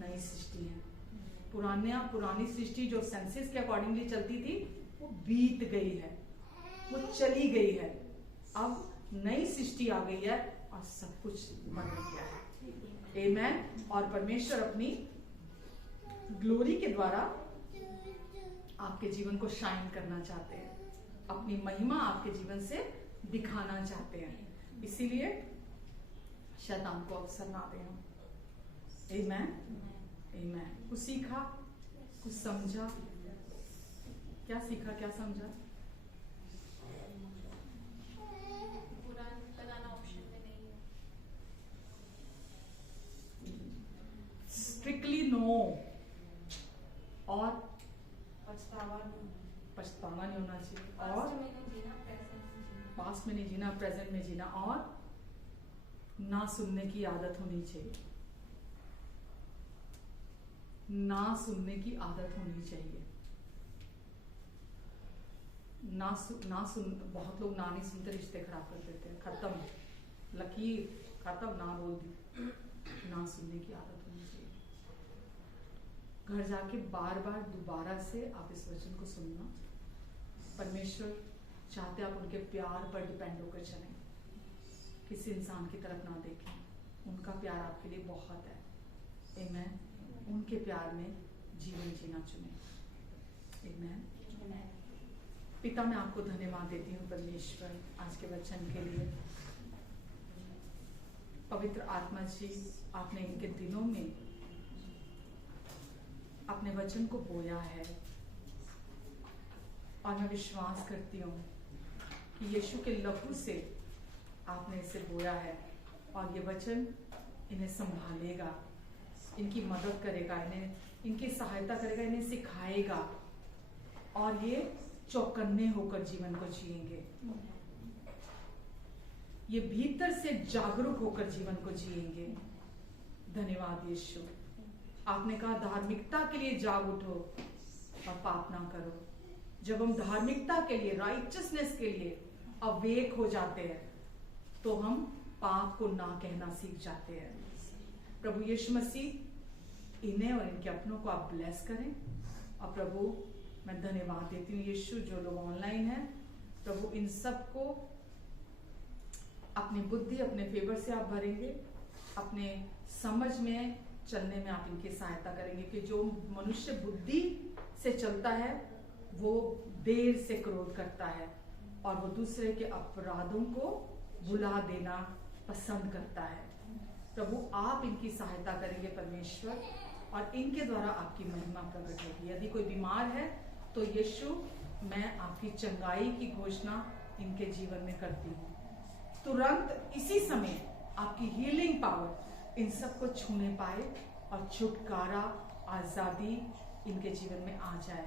नई सृष्टि है। पुरानी सृष्टि जो सेंसेस के अकॉर्डिंगली चलती थी वो बीत गई है, वो चली गई है। अब नई सृष्टि आ गई है और सब कुछ बदल गया है। आमेन। और परमेश्वर अपनी ग्लोरी के द्वारा आपके जीवन को शाइन करना चाहते हैं, अपनी महिमा आपके जीवन से दिखाना चाहते हैं। इसीलिए शैतान को अवसर ना दें हम। आमेन। आमेन। कुछ सीखा, कुछ समझा? क्या सीखा, क्या समझा? बुरा लगाना ना और ना सुनने की आदत होनी चाहिए, ना सुनने की आदत होनी चाहिए। बहुत लोग ना नहीं सुनते, रिश्ते खराब कर देते हैं, खत्म, लकीर खत्म, ना बोल दी। ना सुनने की आदत होनी चाहिए। घर जाके बार बार दोबारा से आप इस वचन को सुनना। परमेश्वर चाहते आप उनके प्यार पर डिपेंड होकर चलें, किसी इंसान की तरफ ना देखें, उनका प्यार आपके लिए बहुत है। आमीन। उनके प्यार में जीवन जीना चुने। आमीन। पिता, मैं आपको धन्यवाद देती हूँ परमेश्वर आज के वचन के लिए। पवित्र आत्मा जी, आपने इनके दिनों में अपने वचन को बोया है और मैं विश्वास करती हूँ कि यीशु के लहू से आपने इसे बोया है और ये वचन इन्हें संभालेगा, इनकी मदद करेगा, इनकी सहायता करेगा, इन्हें सिखाएगा और ये चौकन्ने होकर जीवन को जिएंगे। ये भीतर से जागरूक होकर जीवन को जिएंगे। धन्यवाद यीशु। आपने कहा धार्मिकता के लिए जाग उठो और पाप ना करो। जब हम धार्मिकता के लिए, राइचसनेस के लिए अवेक हो जाते हैं तो हम पाप को ना कहना सीख जाते हैं। प्रभु यीशु मसीह इन्हें और इनके अपनों को आप ब्लेस करें। और प्रभु मैं धन्यवाद देती हूँ यीशु, जो लोग ऑनलाइन हैं प्रभु इन सबको अपनी बुद्धि, अपने फेवर से आप भरेंगे, अपने समझ में चलने में आप इनकी सहायता करेंगे कि जो मनुष्य बुद्धि से चलता है वो देर से क्रोध करता है और वो दूसरे के अपराधों को भुला देना पसंद करता है। प्रभु आप इनकी सहायता करेंगे परमेश्वर और इनके द्वारा आपकी महिमा प्रकट होगी। यदि कोई बीमार है तो यीशु मैं आपकी चंगाई की घोषणा इनके जीवन में करती हूँ। तुरंत इसी समय आपकी हीलिंग पावर इन सबको छूने पाए और छुटकारा, आजादी इनके जीवन में आ जाए।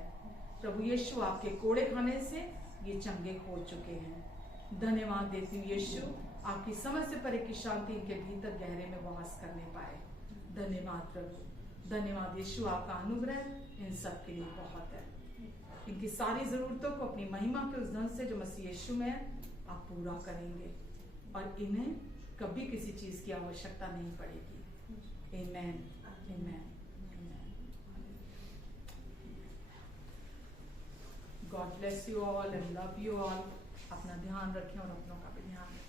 प्रभु यीशु आपके कोड़े खाने से ये चंगे हो चुके हैं। धन्यवाद देती हूँ यीशु, आपकी समझ से परे की शांति इनके भीतर गहरे में वास करने पाए। धन्यवाद प्रभु, धन्यवाद यीशु, आपका अनुग्रह इन सब के लिए बहुत है। इनकी सारी जरूरतों को अपनी महिमा के उस धन से जो मसीह यीशु में है आप पूरा करेंगे और इन्हें कभी किसी चीज की आवश्यकता नहीं पड़ेगी। Amen, amen, amen. God bless you all and love you all. अपना ध्यान रखें और अपनों का भी ध्यान रखें।